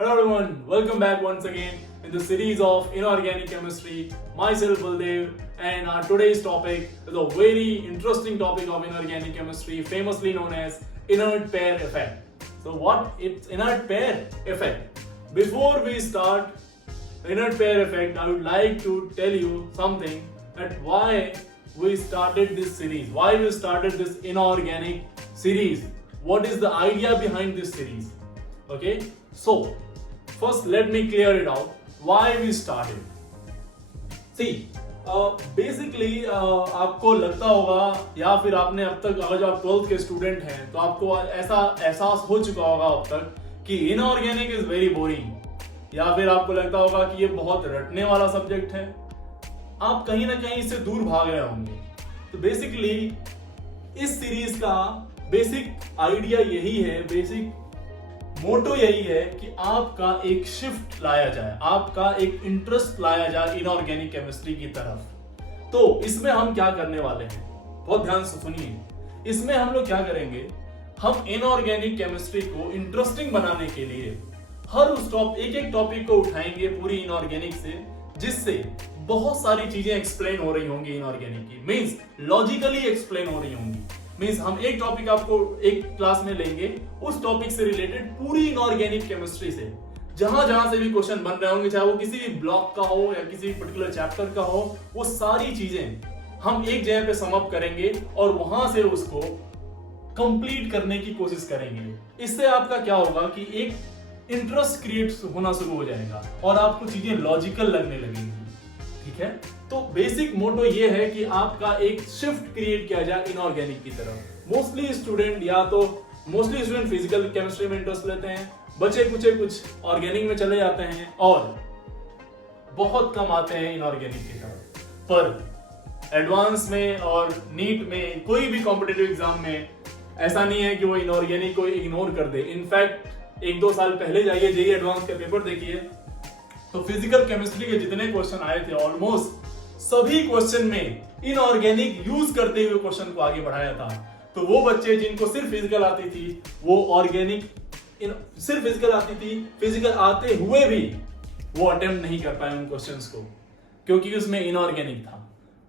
Hello everyone, welcome back once again in the series of Inorganic Chemistry. Myself Baldev, and our today's topic is a very interesting topic of inorganic chemistry, famously known as inert pair effect. So what is inert pair effect? Before we start the inert pair effect, I would like to tell you something that why we started this series, why we started this inorganic series, what is the idea behind this series. Okay, so first let me clear it out why we started. See, basically आपको लगता होगा या फिर आपने अब तक अगर जो आप 12th के स्टूडेंट हैं तो आपको ऐसा एहसास हो चुका होगा अब तक कि इनऑर्गेनिक इज वेरी बोरिंग, या फिर आपको लगता होगा कि ये बहुत रटने वाला सब्जेक्ट है, आप कहीं ना कहीं इससे दूर भाग रहे होंगे. तो बेसिकली इस सीरीज का बेसिक आइडिया यही है, बेसिक मोटो यही है कि आपका एक शिफ्ट लाया जाए, आपका एक इंटरेस्ट लाया जाए इनऑर्गेनिक केमिस्ट्री की तरफ. तो इसमें हम क्या करने वाले हैं, बहुत ध्यान से सुनिए. इसमें हम लोग क्या करेंगे, हम इनऑर्गेनिक केमिस्ट्री को इंटरेस्टिंग बनाने के लिए हर उस एक एक टॉपिक को उठाएंगे पूरी इनऑर्गेनिक से, जिससे बहुत सारी चीजें एक्सप्लेन हो रही होंगी इनऑर्गेनिक की, मींस लॉजिकली एक्सप्लेन हो रही होंगी. मींस हम एक टॉपिक आपको एक क्लास में लेंगे, उस टॉपिक से रिलेटेड पूरी इनऑर्गेनिक केमिस्ट्री से जहां जहां से भी क्वेश्चन बन रहे होंगे, चाहे वो किसी भी ब्लॉक का हो या किसी पर्टिकुलर चैप्टर का हो, वो सारी चीजें हम एक जगह पे सम अप करेंगे और वहां से उसको कंप्लीट करने की कोशिश करेंगे. इससे आपका क्या होगा कि एक इंटरेस्ट क्रिएट होना शुरू हो जाएगा और आपको चीजें लॉजिकल लगने लगेंगी. ठीक है, तो बेसिक मोटो ये है कि आपका एक शिफ्ट क्रिएट किया जाए इनऑर्गेनिक की तरफ. मोस्टली स्टूडेंट फिजिकल केमिस्ट्री में इंटरेस्ट लेते हैं, बचे कुछ ऑर्गेनिक में चले जाते हैं और बहुत कम आते हैं इनऑर्गेनिक की तरफ. पर एडवांस में और नीट में कोई भी कॉम्पिटिटिव एग्जाम में ऐसा नहीं है कि वो इनऑर्गेनिक को इग्नोर कर दे. इनफैक्ट 1-2 साल पहले जाइए, जेईई एडवांस का पेपर देखिए, तो फिजिकल केमिस्ट्री के जितने क्वेश्चन आए थे ऑलमोस्ट सभी क्वेश्चन में इनऑर्गेनिक यूज करते हुए क्वेश्चन को आगे बढ़ाया था. तो वो बच्चे जिनको सिर्फ फिजिकल आती थी, वो ऑर्गेनिक सिर्फ फिजिकल आती थी, फिजिकल आते हुए भी वो अटेम्प्ट नहीं कर पाए उन क्वेश्चंस को, क्योंकि उसमें इनऑर्गेनिक था.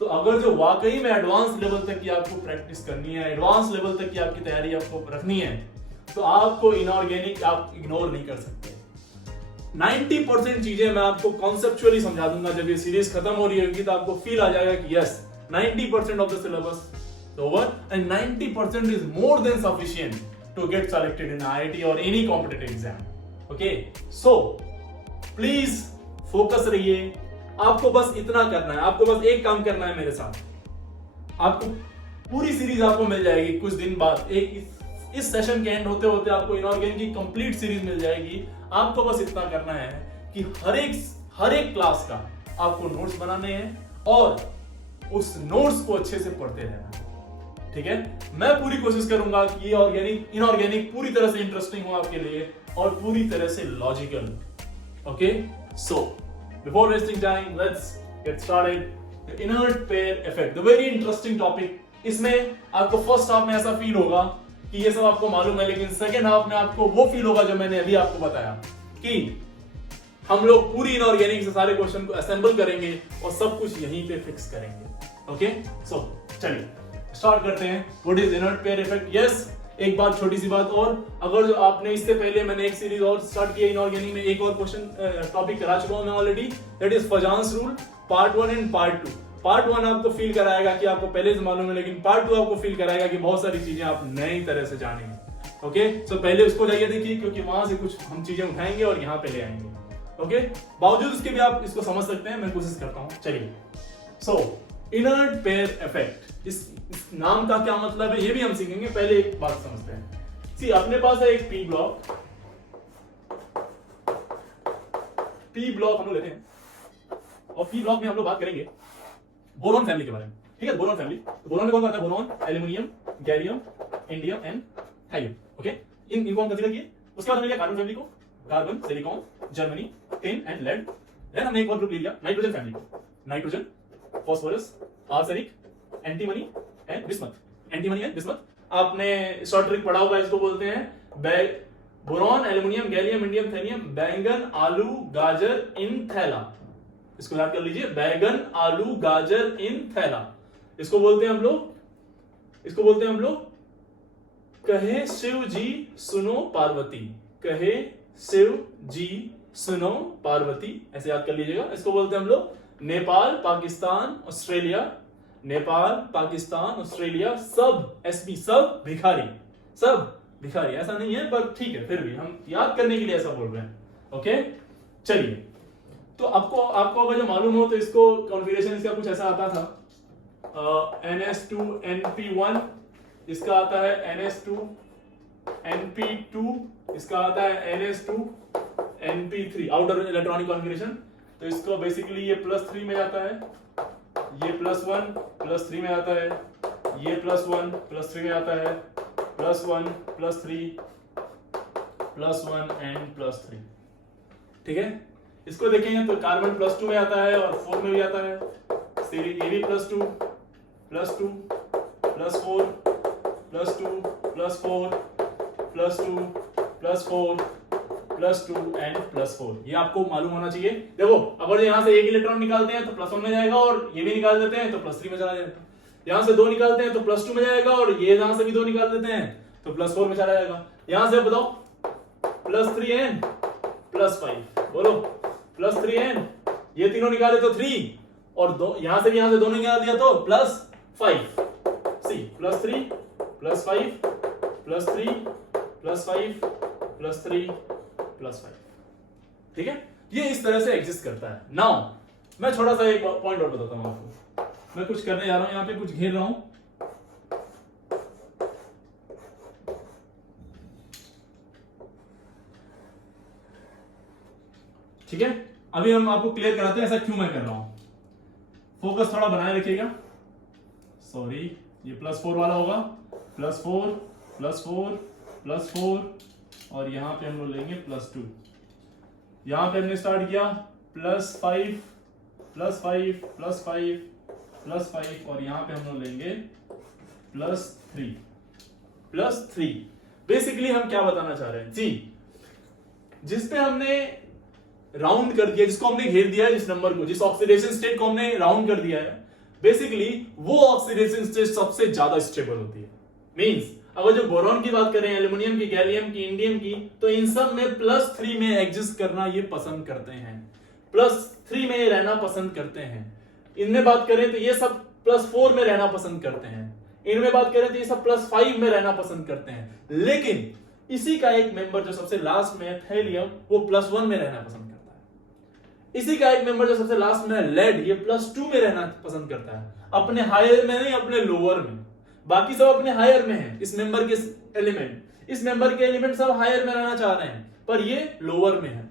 तो अगर जो वाकई में एडवांस लेवल तक की आपको प्रैक्टिस करनी है, एडवांस लेवल तक की आपकी तैयारी आपको रखनी है, तो आपको इनऑर्गेनिक आप इग्नोर नहीं कर सकते. 90% चीजें मैं आपको कॉन्सेप्चुअली समझा दूंगा. जब ये सीरीज खत्म हो रही होगी तो आपको फील आ जाएगा कि yes 90% of the syllabus over and 90% is more than sufficient to get selected in IIT और any competitive exam. Okay, so please focus रहिए. आपको बस इतना करना है, आपको बस एक काम करना है मेरे साथ. आपको पूरी सीरीज आपको मिल जाएगी कुछ दिन बाद. इस सेशन के एंड होते होते आपको इनऑर्गेनिक की कंप्लीट सीरीज मिल जाएगी. आपको बस इतना करना है कि हर एक क्लास का आपको नोट्स बनाने हैं और उस नोट्स को अच्छे से पढ़ते रहना. ठीक है, मैं पूरी कोशिश करूंगा कि ये इनऑर्गेनिक पूरी तरह से इंटरेस्टिंग हो आपके लिए और पूरी तरह से logical. Okay, so before wasting time let's get started. The inert pair effect, the very interesting topic. इसमें आपको फर्स्ट हाफ में ऐसा फील होगा कि ये सब आपको मालूम है, लेकिन सेकेंड हाफ में आपको वो फील होगा जो मैंने अभी आपको बताया कि हम लोग पूरी इनऑर्गेनिक से सारे क्वेश्चन को असेंबल करेंगे और सब कुछ यहीं पे फिक्स करेंगे. ओके, सो चलिए स्टार्ट करते हैं. What is inert pair effect? Yes, एक बात, छोटी सी बात और, अगर जो आपने इससे पहले मैंने एक सीरीज और स्टार्ट किया इनऑर्गेनिक में, एक और क्वेश्चन टॉपिक करा चुका हूं मैं already, that is Fajans rule part 1 and part 2. Part 1 आपको फील कराएगा कि आपको पहले से मालूम है, लेकिन पार्ट 2 आपको फील कराएगा कि बहुत सारी चीजें आप नई तरह से जानेंगे. ओके, सो पहले उसको जाइए देखिए, क्योंकि वहां से कुछ हम चीजें उठाएंगे और यहाँ पे ले आएंगे. ओके, बावजूद उसके भी आप इसको समझ सकते हैं, मैं कोशिश करता हूं. चलिए, सो इनर्ट पेयर इफेक्ट, इस नाम का क्या मतलब है ये भी हम सीखेंगे. पहले एक बात समझते हैं. सी, अपने पास है एक पी ब्लॉक हम लोग लेते हैं और पी ब्लॉक में हम लोग बात करेंगे बोरॉन फैमिली के बारे में. ठीक है, बोरॉन फैमिली. तो बोरॉन में कौन आता है? Boron, aluminium, gallium, indium and hydrogen. Okay, इनको हम कंसीडर किए. उसके बाद हमने लिया कार्बन फैमिली को, carbon, silicon, Germany, tin and lead. Then हमने एक और ग्रुप ले लिया नाइट्रोजन फैमिली को, nitrogen, phosphorus, arsenic, antimony and bismuth. Antimony and bismuth आपने शॉर्ट ट्रिक पढ़ा होगा, इसको बोलते हैं boron, aluminium, gallium, indium, thallium, बैंगन, आलू, गाजर इन थैला। इसको याद कर लीजिए, बैगन, आलू, गाजर इन थैला। इसको बोलते हैं हम लोग कहे शिव जी सुनो पार्वती। कहे शिव जी सुनो पार्वती, ऐसे याद कर लीजिएगा। इसको बोलते हैं हम लोग नेपाल, पाकिस्तान, ऑस्ट्रेलिया। नेपाल, पाकिस्तान, ऑस्ट्रेलिया सब एसपी, सब भिखारी, सब भिखारी। ऐसा नहीं है पर ठीक है, फिर भी हम याद करने के लिए ऐसा बोल रहे हैं। ओके, चलिए। तो आपको अगर जो मालूम हो तो इसको कॉन्फ़िगरेशन इसका कुछ ऐसा आता था, NS2NP1, इसका आता है NS2NP2, इसका आता है NS2NP3, आउटर इलेक्ट्रॉनिक कॉन्फ़िगरेशन। तो इसको बेसिकली ये +3 में जाता है, ये +1 +3 में जाता है, ये +1 +3 में जाता है, +1 +3 +1 एंड +3। ठीक है, इसको देखेंगे तो कार्बन +2 में आता है और 4 में भी आता है। ये भी +2 +2 +4 +2 +4 +2 +4 +2 एंड +4। ये आपको मालूम होना चाहिए। देखो, अगर यहां से एक इलेक्ट्रॉन निकालते हैं तो +1 में जाएगा, और ये भी निकाल देते हैं तो +3 में चला जाएगा। यहां से 2 निकालते हैं तो +2 में जाएगा, और ये यहां से भी 2 निकाल देते हैं तो +4 में चला जाएगा। यहां से बताओ +3 एंड +5, बोलो +3 एंड, ये तीनों निकाले तो 3, और दो यहां से भी, यहां से दोनों निकाल दिया तो +5। सी +3 +5 +3 +5 +3 +5। ठीक है, ये इस तरह से एग्जिस्ट करता है। नाउ मैं थोड़ा सा एक पॉइंट और बताता हूं आपको। मैं कुछ करने जा रहा हूं, यहां पे कुछ घेर रहा हूं। ठीक है, अभी हम आपको क्लियर कराते हैं ऐसा क्यों मैं कर रहा हूं। फोकस थोड़ा बनाए रखिएगा। सॉरी, ये +4 वाला होगा, +4 +4 +4, और यहां पे हम लोग लेंगे +2। यहां पे हमने स्टार्ट किया +5 +5 +5 +5, और यहां पे हम लोग लेंगे +3। बेसिकली हम क्या बताना चाह रहे हैं जी, जिस पे हमने राउंड कर दिया, जिसको हमने घेर दिया है, जिस नंबर को, जिस ऑक्सीडेशन स्टेट को हमने राउंड कर दिया है, बेसिकली वो ऑक्सीडेशन स्टेट सबसे ज्यादा स्टेबल होती है। मींस अगर जो बोरॉन की बात करें, एल्युमिनियम की, गैलियम की, इंडियम की, तो इन सब में +3 में एग्जिस्ट करना ये पसंद करते हैं, +3 में रहना पसंद करते हैं। इनमें बात करें तो ये सब +4 में रहना पसंद करते हैं। इनमें बात करें तो ये सब +5 में रहना पसंद करते हैं। लेकिन इसी का एक मेंबर जो सबसे लास्ट में है, थैलियम, वो +1 में रहना पसंद करता है। इसी का एक मेंबर जो सबसे लास्ट में है, लेड, ये +2 में रहना पसंद करता है। अपने हायर में नहीं, अपने लोअर में। बाकी सब अपने हायर में है। इस मेंबर के एलिमेंट सब हायर में रहना चाह रहे हैं, पर ये लोअर में है।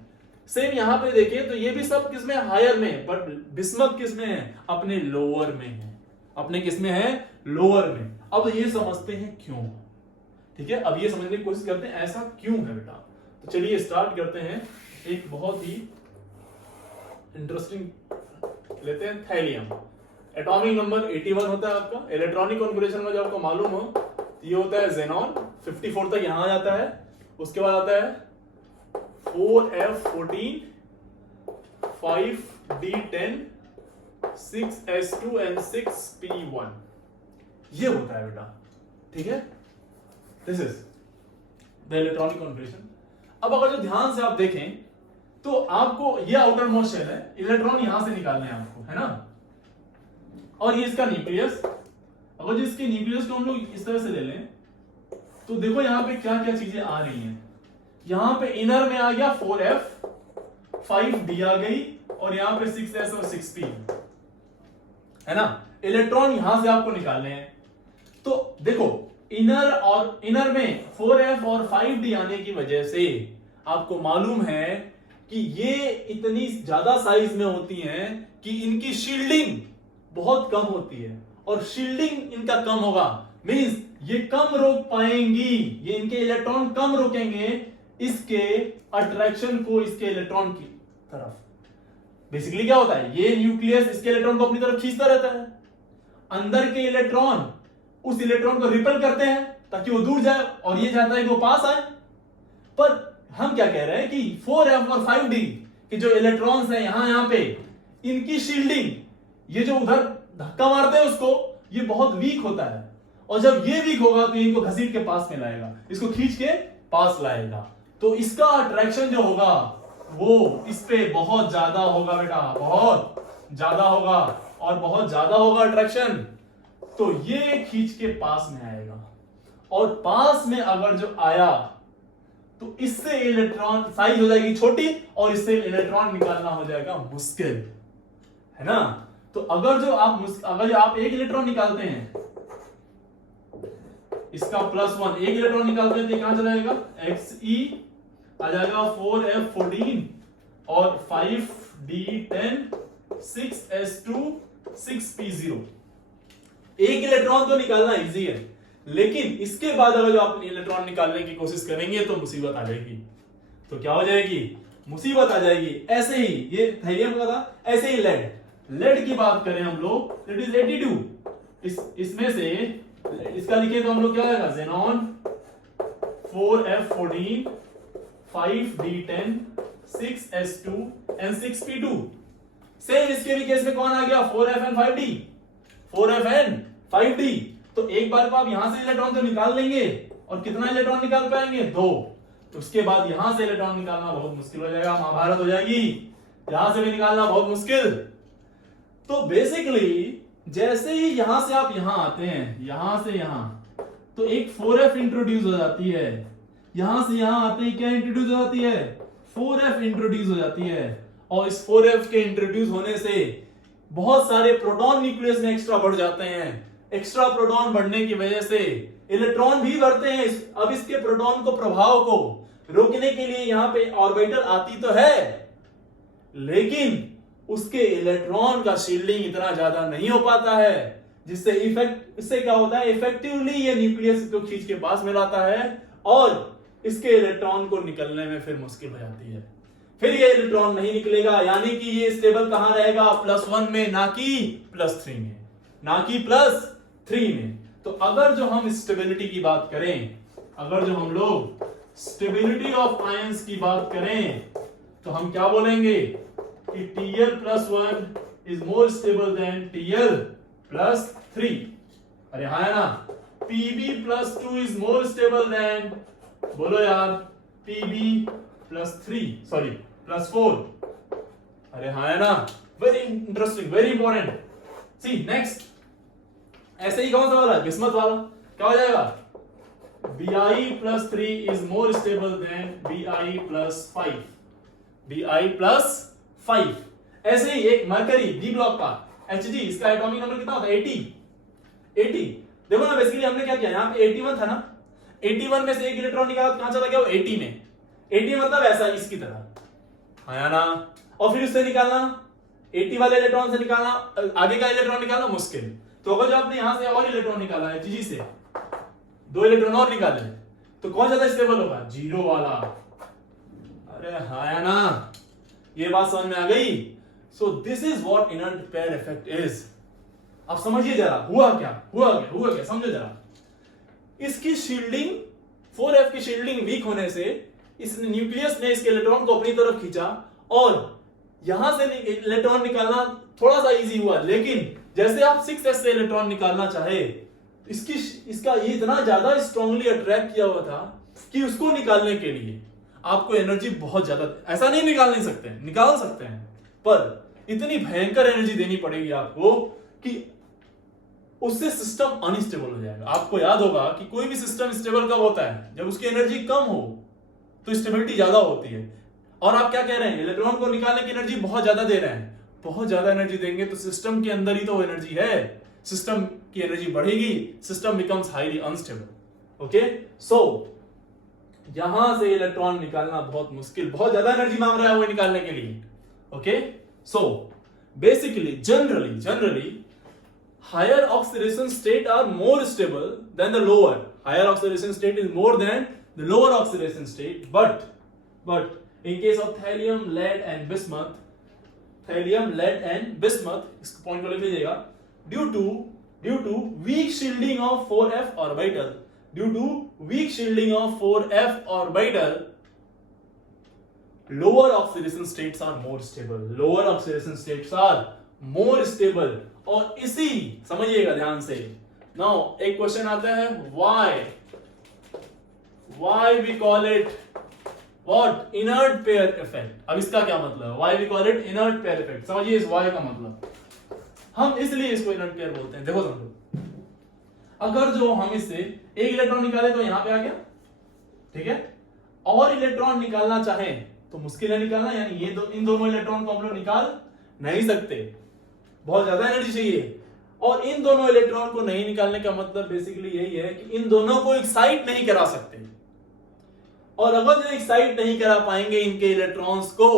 सेम यहां पे देखिए तो ये भी सब किसमें, हायर में है, बट बिस्मथ किसमें है, अपने लोअर में है। अपने किसमें है, लोअर में। अब ये समझते हैं क्यों। ठीक है, अब ये समझने की कोशिश करते हैं ऐसा क्यों है बेटा। तो चलिए स्टार्ट करते हैं। एक बहुत ही इंटरेस्टिंग लेते हैं, थैलियम। एटॉमिक नंबर 81 होता है आपका। इलेक्ट्रॉनिक कॉन्फ़िगरेशन में जो आपको मालूम हो, ये होता है ज़ेनॉन, 54 तक यहां आ जाता है। उसके बाद आता है 4F14 5D10 6S2 and 6P1, ये होता है बेटा। ठीक है, this is the electronic configuration. अब अगर जो ध्यान से आप देखें तो आपको ये आउटर मोस्ट शेल है, इलेक्ट्रॉन यहां से निकालने हैं आपको, है ना। और ये इसका न्यूक्लियस। अगर जो इसके न्यूक्लियस को हम लोग इस तरह से ले लें तो देखो यहां पे क्या क्या चीजें आ रही हैं। यहां पे इनर में आ गया 4F, 5D आ गई, और यहां पे 6S और 6P, है ना। इलेक्ट्रॉन यहां से आपको निकालने हैं। तो देखो इनर में 4F और 5D आने की वजह से आपको मालूम है कि ये इतनी ज्यादा साइज में होती हैं कि इनकी शील्डिंग बहुत कम होती है, और शील्डिंग इनका कम होगा मींस ये कम रोक पाएंगी, ये इनके इलेक्ट्रॉन कम रोकेंगे इसके अट्रैक्शन को इसके इलेक्ट्रॉन की तरफ। बेसिकली क्या होता है, ये न्यूक्लियस इसके इलेक्ट्रॉन को अपनी तरफ खींचता रहता है, अंदर के इलेक्ट्रॉन उस इलेक्ट्रॉन को रिपेल करते हैं ताकि वो दूर जाए, और ये चाहता है कि वो पास आए। पर हम क्या कह रहे हैं कि 4f और 5d के जो इलेक्ट्रॉन्स हैं यहां पे, इनकी शील्डिंग, ये जो उधर धक्का मारते हैं उसको, ये बहुत वीक होता है, और जब ये वीक होगा तो इनको घसीट के पास में लाएगा, इसको खींच के पास लाएगा, तो इसका अट्रैक्शन जो होगा वो इस पे बहुत ज्यादा होगा बेटा, बहुत ज्यादा होगा, और बहुत ज्यादा होगा अट्रैक्शन, तो ये खींच के पास में आएगा, और पास में अगर जो आया तो इससे इलेक्ट्रॉन साइज हो जाएगी छोटी, और इससे इलेक्ट्रॉन निकालना हो जाएगा मुश्किल, है ना। तो अगर जो आप एक इलेक्ट्रॉन निकालते हैं, इसका +1 एक इलेक्ट्रॉन निकालते हैं तो कहां चला जाएगा, Xe आ जाएगा 4f14 और 5d10 6s2 6p0। एक इलेक्ट्रॉन तो निकालना इजी है, लेकिन इसके बाद अगर जो आप इलेक्ट्रॉन निकालने की कोशिश करेंगे तो मुसीबत आ जाएगी। तो क्या हो जाएगी, मुसीबत आ जाएगी। ऐसे ही ये थैलियम का था, ऐसे ही लेड की बात करें हम लोग, इट इज 82। इसमें से इसका लिखे तो हम लोग क्या आएगा, xenon 4f14 5d10 6s2 and 6p2। Same इसके भी केस में कौन आ गया, 4f and 5d, 4f and 5d। तो एक बार को आप यहां से इलेक्ट्रॉन तो निकाल लेंगे, और कितना इलेक्ट्रॉन निकाल पाएंगे, 2। तो उसके बाद यहां से इलेक्ट्रॉन निकालना बहुत मुश्किल हो जाएगा, महाभारत हो जाएगी, यहां से भी निकालना बहुत मुश्किल। तो बेसिकली जैसे ही यहां से आप यहां आते हैं, यहां से यहां, तो एक 4f इंट्रोड्यूस हो जाती है, यहां से यहां आते ही क्या इंट्रोड्यूस हो जाती है, 4f इंट्रोड्यूस हो जाती है, और इस 4f के इंट्रोड्यूस होने से बहुत सारे प्रोटॉन न्यूक्लियस में एक्स्ट्रा बढ़ जाते हैं। एक्स्ट्रा प्रोटॉन बढ़ने की वजह से इलेक्ट्रॉन भी बढ़ते हैं। अब इसके प्रोटॉन को प्रभाव को रोकने के लिए यहां पे ऑर्बिटल आती तो है, लेकिन उसके इलेक्ट्रॉन का शील्डिंग इतना ज्यादा नहीं हो पाता है, जिससे इससे क्या होता है, इफेक्टिवली ये न्यूक्लियस को खींच के पास में लाता है, और इसके इलेक्ट्रॉन को निकलने में फिर मुश्किल हो जाती है। फिर ये इलेक्ट्रॉन नहीं निकलेगा, यानी कि ये स्टेबल कहां रहेगा, +1 में, ना कि +3 में, ना कि +3 में। तो अगर जो हम स्टेबिलिटी की बात करें, अगर जो हम लोग स्टेबिलिटी ऑफ आयंस की बात करें, तो हम क्या बोलेंगे कि Tl+1 is more stable than Tl+3। अरे हाँ है ना, Pb+2 is more stable than, बोलो यार, Pb+3 सॉरी +4। अरे हाँ है ना, वेरी इंटरेस्टिंग, वेरी इंपॉर्टेंट। सी नेक्स्ट, ऐसे ही कौन सा वाला, बिस्मथ वाला, क्या हो जाएगा, Bi+3 is more stable than Bi+5, Bi+5। ऐसे ही एक मरकरी डी ब्लॉक का Hg, इसका एटॉमिक नंबर कितना होता है, 80। देखो ना, बेसिकली हमने क्या किया, यहाँ पे 81 था ना, 81 में से एक इलेक्ट्रॉन निकाला, कहां चला गया वो 80 में। 80 मतलब ऐसा इसकी तरह, आया ना, और फिर उससे निकालना, 80 वाले इलेक्ट्रॉन से निकालना, आगे का इलेक्ट्रॉन निकालना मुश्किल। तो अगर जो आपने यहां से और इलेक्ट्रॉन निकाला है Hg से, 2 इलेक्ट्रॉन और निकाले, तो कौन ज्यादा स्टेबल होगा, 0 वाला। अरे हाँ ना, ये बात समझ में आ गई। सो this is what inert pair effect is. अब समझिए जरा, हुआ क्या, समझो जरा। इसकी शील्डिंग, 4f की शील्डिंग वीक होने से इस न्यूक्लियस ने इसके इलेक्ट्रॉन को अपनी तरफ खींचा, और यहां से इलेक्ट्रॉन निकालना थोड़ा सा इजी हुआ, लेकिन जैसे आप 6s से इलेक्ट्रॉन निकालना चाहे, इसका ये इतना ज्यादा स्ट्रांगली अट्रैक्ट किया हुआ था कि उसको निकालने के लिए आपको एनर्जी बहुत ज्यादा, ऐसा नहीं निकाल सकते हैं, पर इतनी भयंकर एनर्जी देनी पड़ेगी आपको कि उससे सिस्टम अनस्टेबल हो जाएगा। आपको याद होगा कि कोई भी सिस्टम स्टेबल कब होता है, जब उसकी एनर्जी कम हो, तो स्टेबिलिटी ज्यादा होती है। और आप क्या कह रहे हैं, इलेक्ट्रॉन को निकालने की एनर्जी बहुत ज्यादा दे रहे हैं, बहुत ज्यादा एनर्जी देंगे तो सिस्टम के अंदर ही तो एनर्जी है, सिस्टम की एनर्जी बढ़ेगी, system becomes highly unstable. Okay, so यहां से इलेक्ट्रॉन निकालना बहुत मुश्किल, बहुत ज्यादा एनर्जी मांग रहा है वो निकालने के लिए। Okay, so basically generally higher oxidation state are more stable than the lower. Higher oxidation state is more than the lower oxidation state, but in case of thallium, lead and bismuth, इसको point को लिख लीजिएगा, due to weak shielding of 4f orbital, lower oxidation states are more stable, lower oxidation states are more stable. और इसी समझिएगा ध्यान से, now एक क्वेश्चन आता है why we call it what inert pair effect। अब इसका क्या मतलब है, why we call it inert pair effect, समझिए इस why का मतलब, हम इसलिए इसको inert pair बोलते हैं। देखो समझो, अगर जो हम इससे एक इलेक्ट्रॉन निकाले तो यहां पे आ गया, ठीक है, और इलेक्ट्रॉन निकालना चाहें तो मुश्किल है निकालना, यानी ये इन दोनों इलेक्ट्रॉन को हम लोग निकाल नहीं सकते, बहुत ज्यादा एनर्जी चाहिए। और इन दोनों इलेक्ट्रॉन को नहीं निकालने का मतलब बेसिकली यही है कि इन दोनों को एक्साइट नहीं करा सकते, और अगर जो एक्साइट नहीं करा पाएंगे इनके इलेक्ट्रॉन्स को,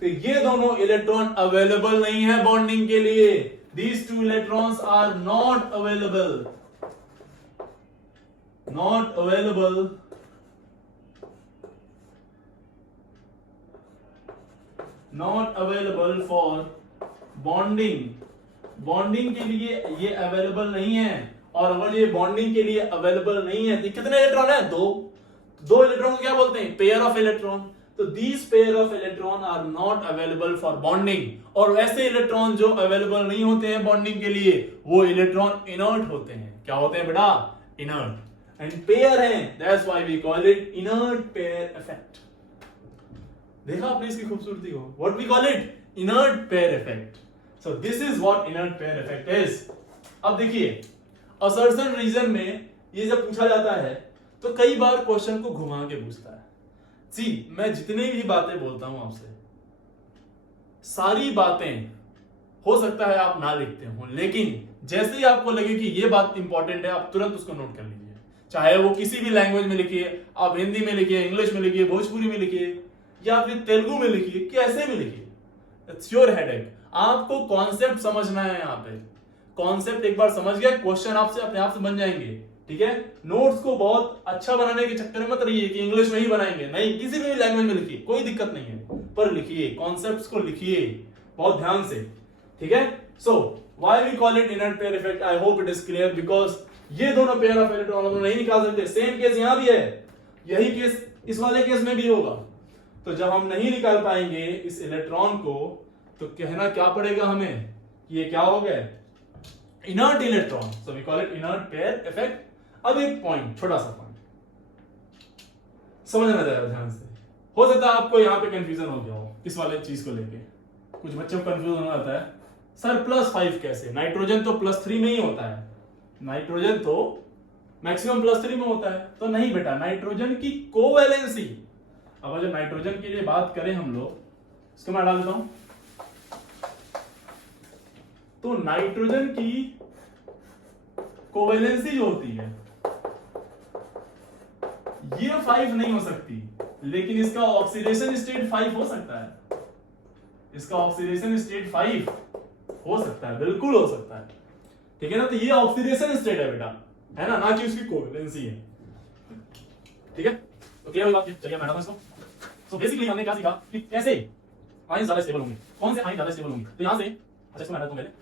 तो ये दोनों इलेक्ट्रॉन अवेलेबल नहीं है बॉन्डिंग के लिए। These two electrons are not available, not available not available for bonding, bonding के लिए ये अवेलेबल नहीं है। और अगर ये बॉन्डिंग के लिए अवेलेबल नहीं है तो कितने इलेक्ट्रॉन है, दो इलेक्ट्रॉन को क्या बोलते हैं, पेयर ऑफ इलेक्ट्रॉन। तो these pair of electron are not available for bonding. और ऐसे इलेक्ट्रॉन जो अवेलेबल नहीं होते हैं बॉन्डिंग के लिए, वो इलेक्ट्रॉन इनर्ट होते हैं। क्या होते हैं बेटा, इनर्ट। एंड पेयर हैं, that's why we call it inert pair effect. देखा आपने इसकी खूबसूरती को, what we call it, inert pair effect. So this is what inert pair effect is. अब देखिए, असर्शन रीजन में ये जब पूछा जाता है तो कई बार क्वेश्चन को घुमा के पूछता है। जी, मैं जितनी भी बातें बोलता हूं आपसे, सारी बातें हो सकता है आप ना लिखते हो, लेकिन जैसे ही आपको लगे कि ये बात इंपॉर्टेंट है, आप तुरंत उसको नोट कर लीजिए। चाहे वो किसी भी लैंग्वेज में लिखिए, आप हिंदी में लिखिए, इंग्लिश में लिखिए, भोजपुरी में लिखिए, या फिर तेलुगु में लिखिए, कैसे भी लिखिए, इट्स योर हेडेक। आपको कॉन्सेप्ट समझना है। यहाँ पे कॉन्सेप्ट एक बार समझ गए, क्वेश्चन आपसे अपने आप से बन जाएंगे, ठीक है। नोट्स को बहुत अच्छा बनाने के चक्कर में मत रहिए कि इंग्लिश में ही बनाएंगे, नहीं, किसी भी लैंग्वेज में लिखिए, कोई दिक्कत नहीं है, पर लिखिए, कॉन्सेप्ट्स को लिखिए बहुत ध्यान से, ठीक है। So why we call it inert pair effect, I hope it is clear, because ये दोनों पेयर ऑफ इलेक्ट्रॉन हम नहीं निकाल सकते। सेम केस यहां भी है, यही केस इस वाले केस में भी होगा। तो जब हम नहीं निकाल पाएंगे इस इलेक्ट्रॉन को, तो कहना क्या पड़ेगा हमें, ये क्या हो गया, inert electron. So we call it inert pair effect. अब एक पॉइंट, छोटा सा पॉइंट समझना जाएगा ध्यान से। हो सकता है आपको यहां पे कंफ्यूजन हो गया हो इस वाले चीज को लेके, कुछ बच्चों को कंफ्यूजन हो जाता है, सर +5 कैसे, नाइट्रोजन तो +3 में ही होता है, नाइट्रोजन तो मैक्सिमम +3 में होता है। तो नहीं बेटा, नाइट्रोजन की कोवैलेंसी, अब जब नाइट्रोजन के लिए बात करें हम लोग, इसको मैं डाल देता हूं, तो नाइट्रोजन की कोवैलेंसी जो होती है ये 5 नहीं हो सकती, लेकिन इसका ऑक्सीडेशन स्टेट 5 हो सकता है, इसका ऑक्सीडेशन स्टेट 5 हो सकता है, बिल्कुल हो सकता है, ठीक है ना। तो ये ऑक्सीडेशन स्टेट है बेटा, है ना कि उसकी कोवैलेंसी है, ठीक है। तो क्लियर हुई बात, चलिए मैं हटाता हूं इसको। सो बेसिकली हमने क्या सीखा कि कैसे आयन ज्यादा स्टेबल होंगे, कौन से आयन ज्यादा स्टेबल होंगे। तो यहां से अच्छा, इसको मैं हटाता हूं पहले।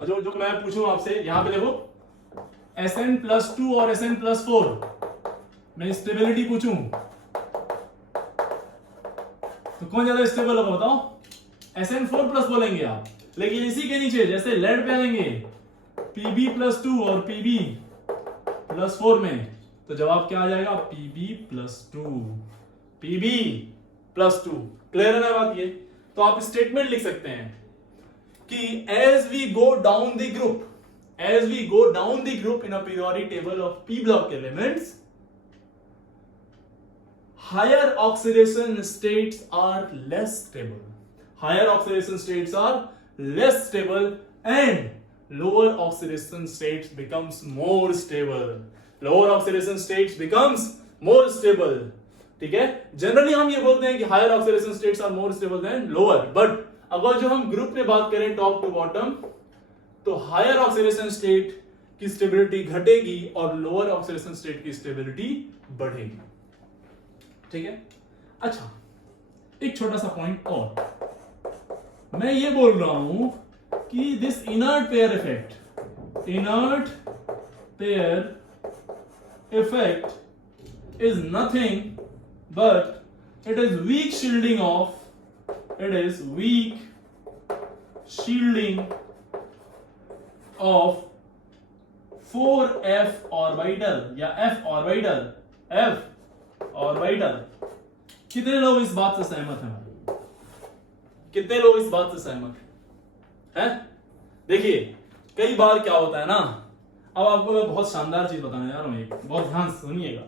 जो मैं पूछूं आपसे, यहां पे देखो Sn+2 और Sn+4 मैं स्टेबिलिटी पूछूं तो कौन ज्यादा स्टेबल होगा बताओ, Sn4+ बोलेंगे आप, लेकिन इसी के नीचे जैसे लेड पे आएंगे Pb+2 और Pb+4 में, तो जवाब क्या आ जाएगा, Pb+2, Pb+2। क्लियर है ना बात ये। तो आप स्टेटमेंट लिख सकते हैं कि as we go down the group in a periodic table of p block elements, higher oxidation states are less stable, higher oxidation states are less stable and lower oxidation states becomes more stable, lower oxidation states becomes more stable, ठीक है। Generally हम ये बोलते हैं कि higher oxidation states are more stable than lower, but अगर जो हम ग्रुप में बात करें टॉप टू बॉटम, तो हायर ऑक्सीडेशन स्टेट की स्टेबिलिटी घटेगी और लोअर ऑक्सीडेशन स्टेट की स्टेबिलिटी बढ़ेगी, ठीक है। अच्छा, एक छोटा सा पॉइंट और, मैं ये बोल रहा हूं कि this inert pair effect effect is nothing but it is weak shielding of 4f orbital या f orbital। कितने लोग इस बात से सहमत हैं? कितने लोग इस बात से सहमत हैं? देखिए कई बार क्या होता है ना, अब आपको मैं बहुत शानदार चीज बताने जा रहा हूं, एक बहुत ध्यान से सुनिएगा।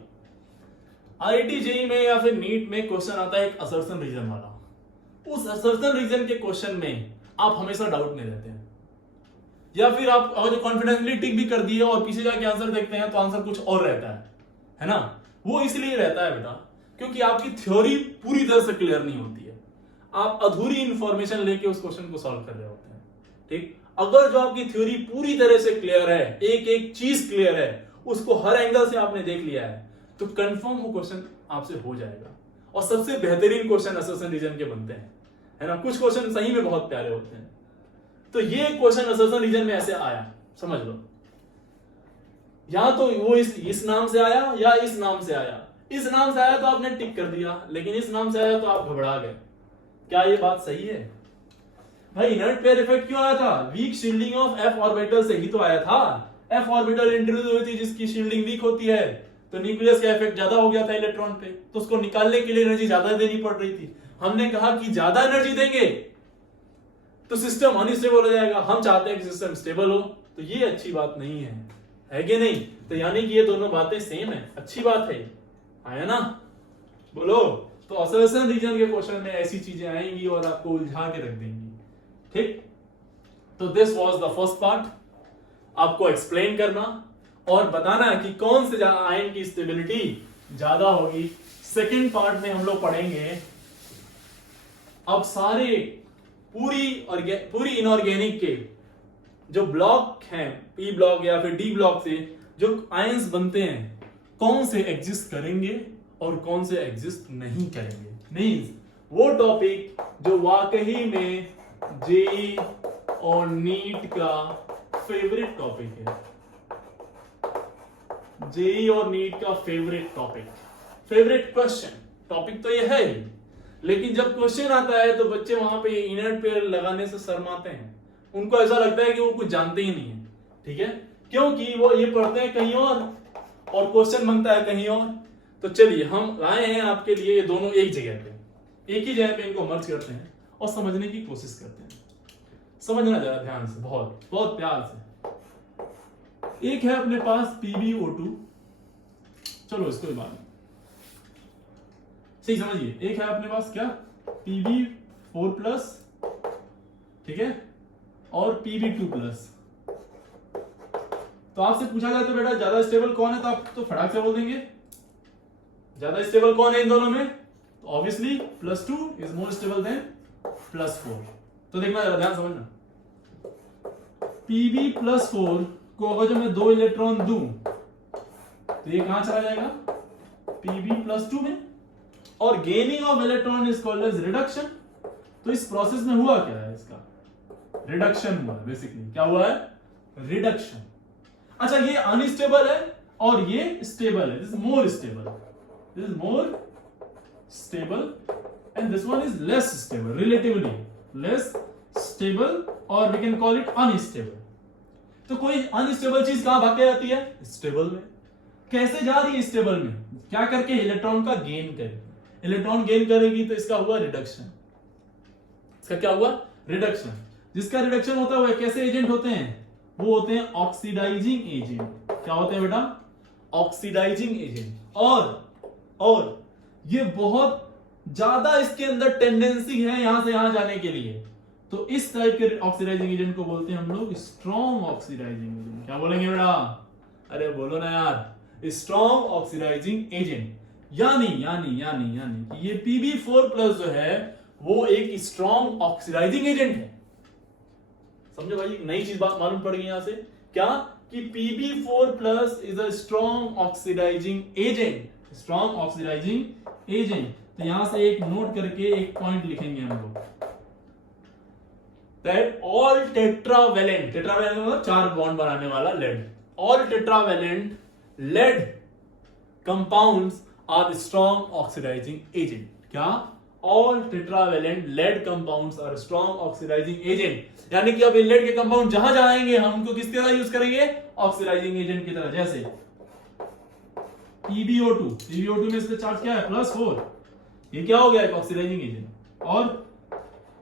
आईआईटी जेईई में या फिर नीट में क्वेश्चन आता है एक असर्शन रीजन वाला। उस असर्शन रीजन के क्वेश्चन में आप हमेशा डाउट नहीं रहते हैं, या फिर आप अगर कॉन्फिडेंटली टिक भी कर दिए और पीछे जाके आंसर देखते हैं तो आंसर कुछ और रहता है ना। वो इसलिए रहता है बेटा क्योंकि आपकी थ्योरी पूरी तरह से क्लियर नहीं होती है, आप अधूरी इंफॉर्मेशन लेके उस क्वेश्चन को सॉल्व कर रहे होते हैं। ठीक, अगर जो आपकी थ्योरी पूरी तरह से क्लियर है, एक एक चीज क्लियर है, उसको हर एंगल से आपने देख लिया है, तो कंफर्म वो क्वेश्चन आपसे हो जाएगा। और सबसे बेहतरीन क्वेश्चन असर्शन रीजन के बनते हैं, है ना। कुछ क्वेश्चन सही में बहुत प्यारे होते हैं। तो ये क्वेश्चन असर्शन रीजन में ऐसे आया, समझ लो, या तो वो इस नाम से आया या इस नाम से आया। इस नाम से आया तो आपने टिक कर दिया, लेकिन इस नाम से आया तो आप घबरा गए। क्या ये बात सही है भाई? इनर्ट पेयर इफेक्ट क्यों आया था? Weak shielding of F orbital से ही तो आया था। एफ ऑर्बिटल इंट्रोड्यूस हुई थी जिसकी शील्डिंग वीक होती है, तो न्यूक्लियस का इफेक्ट ज्यादा हो गया था इलेक्ट्रॉन पे, तो उसको निकालने के लिए एनर्जी ज्यादा देनी पड़ रही थी। हमने कहा कि ज्यादा एनर्जी देंगे तो सिस्टम अनस्टेबल हो जाएगा, हम चाहते हैं कि सिस्टम स्टेबल हो। तो ये अच्छी बात नहीं है कि नहीं? तो यानी कि ये दोनों बातें सेम है, अच्छी बात है, आया ना? बोलो। तो असर्शन रीजन के क्वेश्चन में ऐसी चीजें आएंगी और आपको उलझा के रख देंगी। ठीक, तो this was the first part, आपको एक्सप्लेन करना और बताना कि कौन से आयन की स्टेबिलिटी ज्यादा होगी। सेकेंड पार्ट में हम लोग पढ़ेंगे अब सारे पूरी इनऑर्गेनिक के जो ब्लॉक हैं, पी ब्लॉक या फिर डी ब्लॉक से जो आयंस बनते हैं, कौन से एग्जिस्ट करेंगे और कौन से एग्जिस्ट नहीं करेंगे। मींस वो टॉपिक जो वाकई में जेईई और नीट का फेवरेट टॉपिक है। जेईई और नीट का favourite topic, favourite question topic तो ये है ही, लेकिन जब क्वेश्चन आता है तो बच्चे वहां पे इनर्ट पेयर लगाने से शर्माते हैं। उनको ऐसा लगता है कि वो कुछ जानते ही नहीं है। ठीक है, क्योंकि वो ये पढ़ते हैं कहीं और क्वेश्चन बनता है कहीं और। तो चलिए हम आए हैं आपके लिए ये दोनों एक जगह पे, एक ही जगह पे इनको मर्ज करते हैं और समझने की कोशिश करते हैं। समझना जरा ध्यान से, बहुत बहुत प्यार से। एक है अपने पास PbO2, चलो इसको भी बात सही समझिए। एक है अपने पास क्या, Pb4+, ठीक है, और Pb2+। तो आपसे पूछा जाए तो बेटा ज्यादा स्टेबल कौन है, तो आप तो फटाक से बोल देंगे ज्यादा स्टेबल कौन है इन दोनों में, तो obviously +2 is more stable then +4। तो देखना जरा ध्यान समझना, Pb+4 को अगर जो मैं 2 इलेक्ट्रॉन दूं तो ये कहां चला जाएगा, Pb+2 में, और gaining of electron is called as reduction. तो इस प्रोसेस में हुआ क्या है, इसका रिडक्शन हुआ है। बेसिकली क्या हुआ है, रिडक्शन। अच्छा, ये अनस्टेबल है और ये स्टेबल है, this is more stable, this is more stable and this one is less stable, relatively less stable, और we can call it unstable. तो कोई अनस्टेबल चीज कहां भाग के जाती है, स्टेबल में। कैसे जा रही है स्टेबल में, क्या करके, इलेक्ट्रॉन का गेन करेगी। इलेक्ट्रॉन गेन करेगी तो इसका हुआ रिडक्शन। इसका क्या हुआ, रिडक्शन। जिसका रिडक्शन होता है वो कैसे एजेंट होते हैं, वो होते हैं ऑक्सीडाइजिंग एजेंट। क्या होते हैं बेटा, ऑक्सीडाइजिंग एजेंट। और ये बहुत ज्यादा इसके अंदर टेंडेंसी है यहां से यहां जाने के लिए, तो इस टाइप के ऑक्सीडाइजिंग एजेंट को बोलते हैं हम लोग स्ट्रॉन्ग ऑक्सीडाइजिंग एजेंट। क्या बोलेंगे बेटा, अरे बोलो ना यार, स्ट्रॉन्ग ऑक्सीडाइजिंग एजेंट। यानी कि ये Pb4+ जो है वो एक स्ट्रॉन्ग ऑक्सीडाइजिंग एजेंट है। समझो भाई, नई चीज बात मालूम पड़ गई यहां से, क्या कि Pb4+ is a strong oxidising agent, strong oxidising agent. तो यहां से एक नोट करके एक पॉइंट लिखेंगे हम लोग, दैट ऑल टेट्रावेलेंट मतलब 4 बॉन्ड बनाने वाला lead, all tetravalent lead compounds are strong oxidising agent. क्या? All tetravalent lead compounds are strong oxidising agent. यानी कि अब इन लेड के कंपाउंड जहां जहां आएंगे हम उनको किसकी तरह यूज करेंगे? ऑक्सीडाइजिंग एजेंट की तरह। जैसे PbO2, PbO2 में इसका चार्ज क्या है? +4। ये क्या हो गया? एक ऑक्सीडाइजिंग एजेंट। और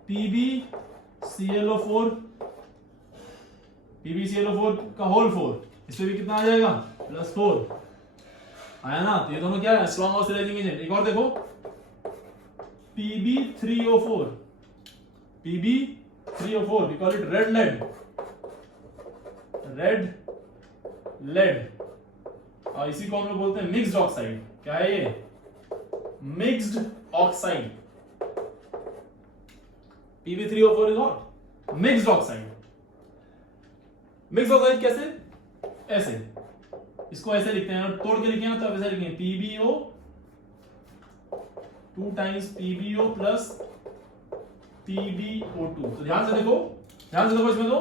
PbClO4, PbClO4 का होल 4, इसमें भी कितना आ जाएगा? +4 आया ना। तो ये दोनों क्या है? Strong oxidising agent. एक और देखो Pb3O4, Pb3O4 we call it red lead, red lead. और इसी को हम लोग बोलते हैं मिक्स्ड ऑक्साइड। क्या है ये? Mixed oxide. Pb3O4 is what? Mixed oxide. Mixed oxide कैसे? ऐसे, इसको ऐसे लिखते हैं, तोड़ के लिखेंगे तो ऐसे लिखेंगे PbO 2 times PbO plus PbO2। तो ध्यान से देखो, इसमें तो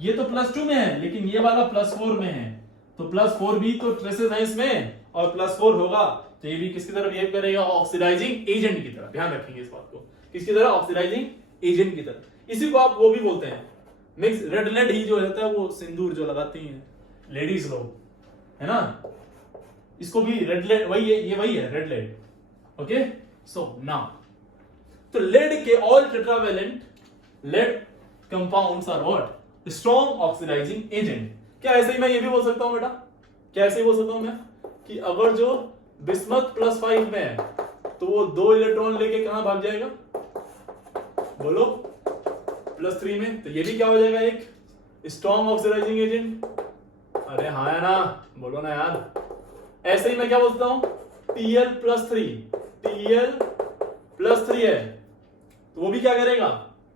ये तो +2 में है, लेकिन ये वाला +4 में है। तो +4 भी तो ट्रेसेस है इसमें, और +4 होगा तो ये भी किसकी तरह बिहेव करेगा? ऑक्सीडाइजिंग एजेंट की तरह। ध्यान रखेंगे इस बात को, किसकी तरह? ऑक्सीडाइजिंग एजेंट की तरह। इसी को आप वो भी बोलते हैं मिक्स रेड लेड ही जो रहता है, वो सिंदूर जो लगाती हैं लेडीज लोग, है ना, इसको भी रेड लेड, वही है, ये वही है red lead. Okay, so now तो लेड के all tetravalent lead compounds are what? Strong oxidising agent. क्या ऐसे ही मैं ये भी बोल सकता हूं बेटा? क्या ऐसे ही बोल सकता हूं मैं कि अगर जो बिस्मथ +5 में है तो वो 2 इलेक्ट्रॉन लेके कहां भाग जाएगा? बोलो, +3 में। तो ये भी क्या हो जाएगा? एक स्ट्रॉन्ग ऑक्सीडाइजिंग एजेंट। अरे हाँ है ना, बोलो ना यार। ऐसे ही मैं क्या बोलता हूं? Tl+3, Tl+3 है तो वो भी क्या करेगा?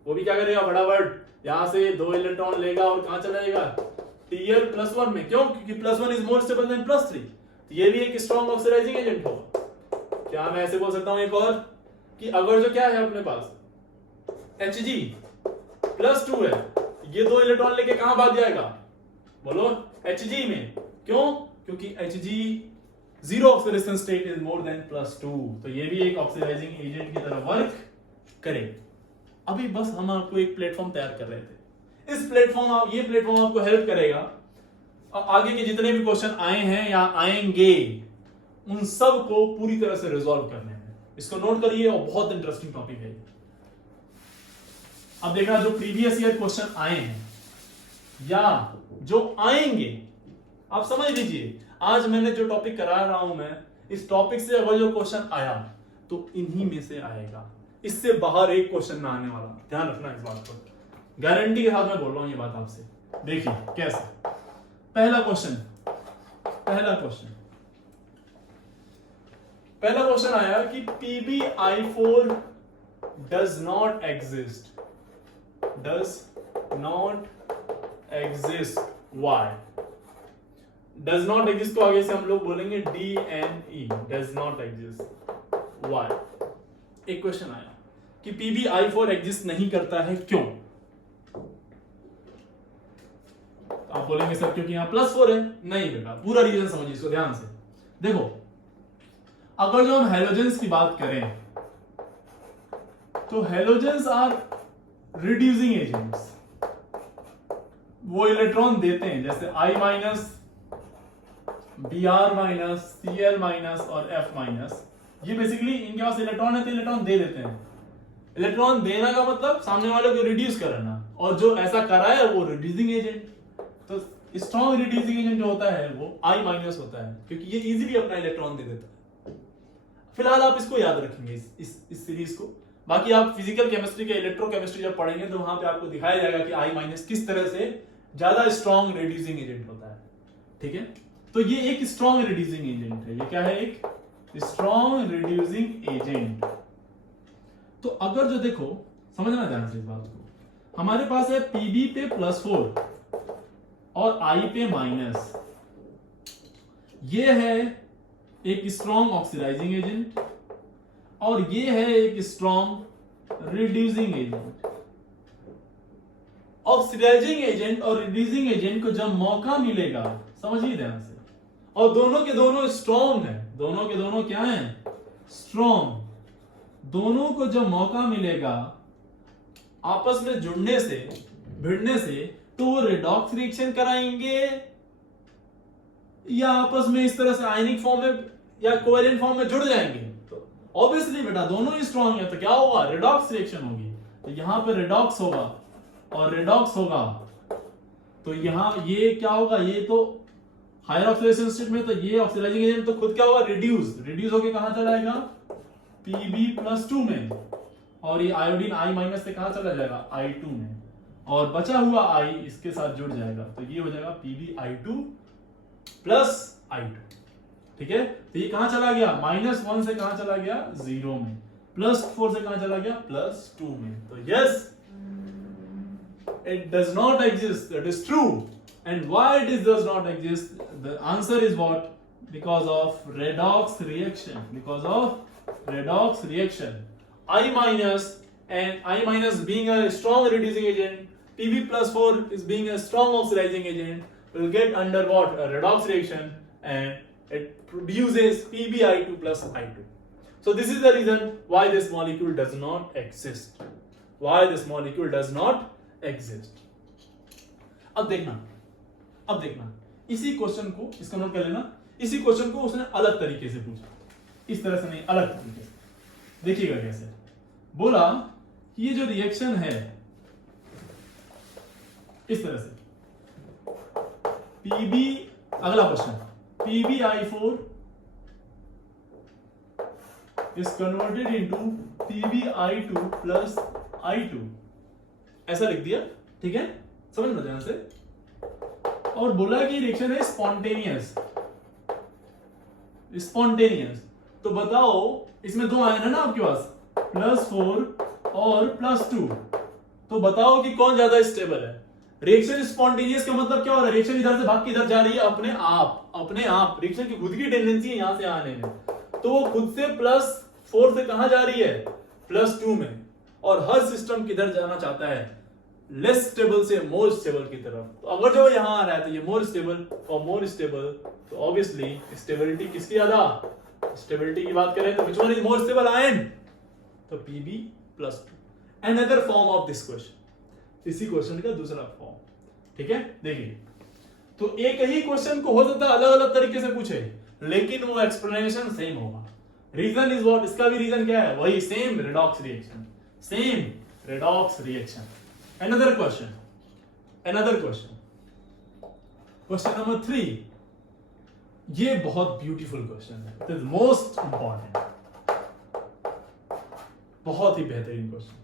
फटाफट यहां से 2 इलेक्ट्रॉन लेगा और कहां चला जाएगा? Tl+1 में। क्यों? क्योंकि +1 इज मोर स्टेबल देन +3। तो ये भी एक स्ट्रॉन्ग ऑक्सीडाइजिंग एजेंट होगा। क्या मैं ऐसे बोल सकता हूं एक और कि अगर जो क्या है अपने पास Hg+2 है, ये 2 इलेक्ट्रॉन लेके कहां भाग जाएगा? बोलो, Hg में। क्यों? क्योंकि Hg zero oxidation state is more then +2। तो ये भी एक ऑक्सीडाइजिंग एजेंट की तरह वर्क करेगा। अभी बस हम आपको एक प्लेटफॉर्म तैयार कर रहे थे। ये प्लेटफॉर्म आपको हेल्प करेगा आगे के जितने भी क्वेश्चन आए हैं या आएंगे उन सब को पूरी तरह से रिजॉल्व करने में। इसको नोट करिए, और बहुत इंटरेस्टिंग टॉपिक है। अब देखना, जो प्रीवियस ईयर क्वेश्चन आए हैं या जो आएंगे, आप समझ लीजिए आज मैंने जो टॉपिक करा रहा हूं मैं, इस टॉपिक से अगर जो क्वेश्चन आया तो इन्हीं में से आएगा, इससे बाहर एक क्वेश्चन ना आने वाला। ध्यान रखना इस बात को, गारंटी के साथ मैं बोल रहा हूं ये बात आपसे। देखिए कैसे। पहला क्वेश्चन आया कि PbI4 does not exist. Why? Does not exist को आगे से हम लोग बोलेंगे DNE, does not exist. Why? एक क्वेश्चन आया कि PbI4 एग्जिस्ट नहीं करता है, क्यों? आप बोलेंगे सर क्योंकि यहां +4 है। नहीं बेटा, पूरा रीजन समझिए इसको ध्यान से। देखो, अगर जो हम हैलोजेंस की बात करें तो हैलोजेंस आर रिड्यूसिंग एजेंट्स। वो इलेक्ट्रॉन देते हैं, जैसे I-, Br-, Cl- और F-। ये बेसिकली इनके पास इलेक्ट्रॉन है तो इलेक्ट्रॉन दे देते हैं। इलेक्ट्रॉन देना का मतलब सामने वाले को रिड्यूस करना, और जो ऐसा करा है वो रिड्यूसिंग एजेंट। तो स्ट्रॉन्ग रिड्यूसिंग एजेंट जो होता है वो I- होता है, क्योंकि ये इजीली अपना इलेक्ट्रॉन दे देता है। फिलहाल आप इसको याद रखेंगे इस सीरीज को। बाकी आप फिजिकल केमिस्ट्री के इलेक्ट्रोकेमिस्ट्री जब पढ़ेंगे तो वहां पे आपको दिखाया जाएगा कि I- किस तरह से ज्यादा स्ट्रॉन्ग रिड्यूसिंग एजेंट होता है। ठीक है, तो ये एक स्ट्रॉन्ग रिड्यूसिंग एजेंट है। ये क्या है? एक स्ट्रॉन्ग रिड्यूसिंग एजेंट। तो अगर जो देखो, समझना ध्यान से इस बात को, हमारे पास है Pb पे +4 और I पे माइनस। ये है एक स्ट्रॉन्ग ऑक्सीडाइजिंग एजेंट और ये है एक strong reducing agent. Oxidizing agent और रिड्यूसिंग एजेंट को जब मौका मिलेगा, समझिए ध्यान से, और दोनों के दोनों स्ट्रॉन्ग है, दोनों के दोनों क्या हैं? स्ट्रॉन्ग। दोनों को जब मौका मिलेगा आपस में जुड़ने से, भिड़ने से, तो वो रेडॉक्स रिएक्शन कराएंगे या आपस में इस तरह से आयनिक फॉर्म में या कोवेलेंट फॉर्म में जुड़ जाएंगे? तो ऑब्वियसली बेटा दोनों ही स्ट्रॉन्ग है, तो क्या होगा? रेडॉक्स रिएक्शन होगी। तो यहां पे रेडॉक्स होगा और रेडॉक्स होगा, तो यहां ये क्या होगा? ये तो हायर ऑक्सीडेशन स्टेट में, तो ये ऑक्सीडाइजिंग एजेंट तो खुद क्या होगा? रिड्यूस होके कहां चला जाएगा? Pb+2 में, और ये आयोडीन I- से कहां चला जाएगा? I2 में, और बचा हुआ I इसके साथ जुड़ जाएगा, तो ये हो जाएगा Pbi2 प्लस I2। ठीक है, तो ये कहां चला गया? -1 से कहां चला गया? 0 में। +4 से कहां चला गया? +2 में। तो yes, it does not exist, that is true. And why it does not exist? The answer is what? Because of redox reaction. Because of redox reaction. I- and I- being a strong reducing agent, Pb+4 is being a strong oxidizing agent, will get under what? A redox reaction, and it produces Pbi2 plus I2. So this is the reason why this molecule does not exist. Why this molecule does not exist. अब देखना इसी question को, इसका note कर लेना, इसी question को उसने अलग तरीके से पूछा, इस तरह से नहीं, अलग तरीके से। देखिएगा कैसे बोला कि ये जो रिएक्शन है इस तरह से, Pb, अगला question, Pbi4 is converted into Pbi2 plus I2, ऐसा लिख दिया। ठीक है, समझ लो ध्यान से। और बोला कि रिएक्शन है स्पॉन्टेनियस। तो बताओ, इसमें दो आयन है ना आपके पास, +4 और +2, तो बताओ कि कौन ज्यादा स्टेबल है? रिएक्शन स्पॉन्टेनियस का मतलब क्या हो रहा है? रिएक्शन इधर से भाग के इधर जा रही है अपने आप। रिएक्शन की खुद की टेंडेंसी है यहां से आने में, तो वो खुद से +4 से कहां जा रही है? +2 में। और हर सिस्टम किधर जाना चाहता है? लेस स्टेबल से मोर स्टेबल की तरफ। तो अगर जो यहां आ रहा है तो ये मोर स्टेबल, तो ऑब्वियसली स्टेबिलिटी किसकी ज्यादा? स्टेबिलिटी की बात करें तो which one is more stable ion? तो Pb+2। Another form of this question, इसी क्वेश्चन का दूसरा फॉर्म। ठीक है, देखिए, तो एक ही क्वेश्चन को हो सकता है अलग अलग तरीके से पूछे, लेकिन वो एक्सप्लेनेशन सेम होगा। Reason is what? इसका भी रीजन क्या है? वही same redox reaction. Another question. Question number 3. ये बहुत ब्यूटीफुल क्वेश्चन है, इट इज मोस्ट इंपॉर्टेंट, बहुत ही बेहतरीन question.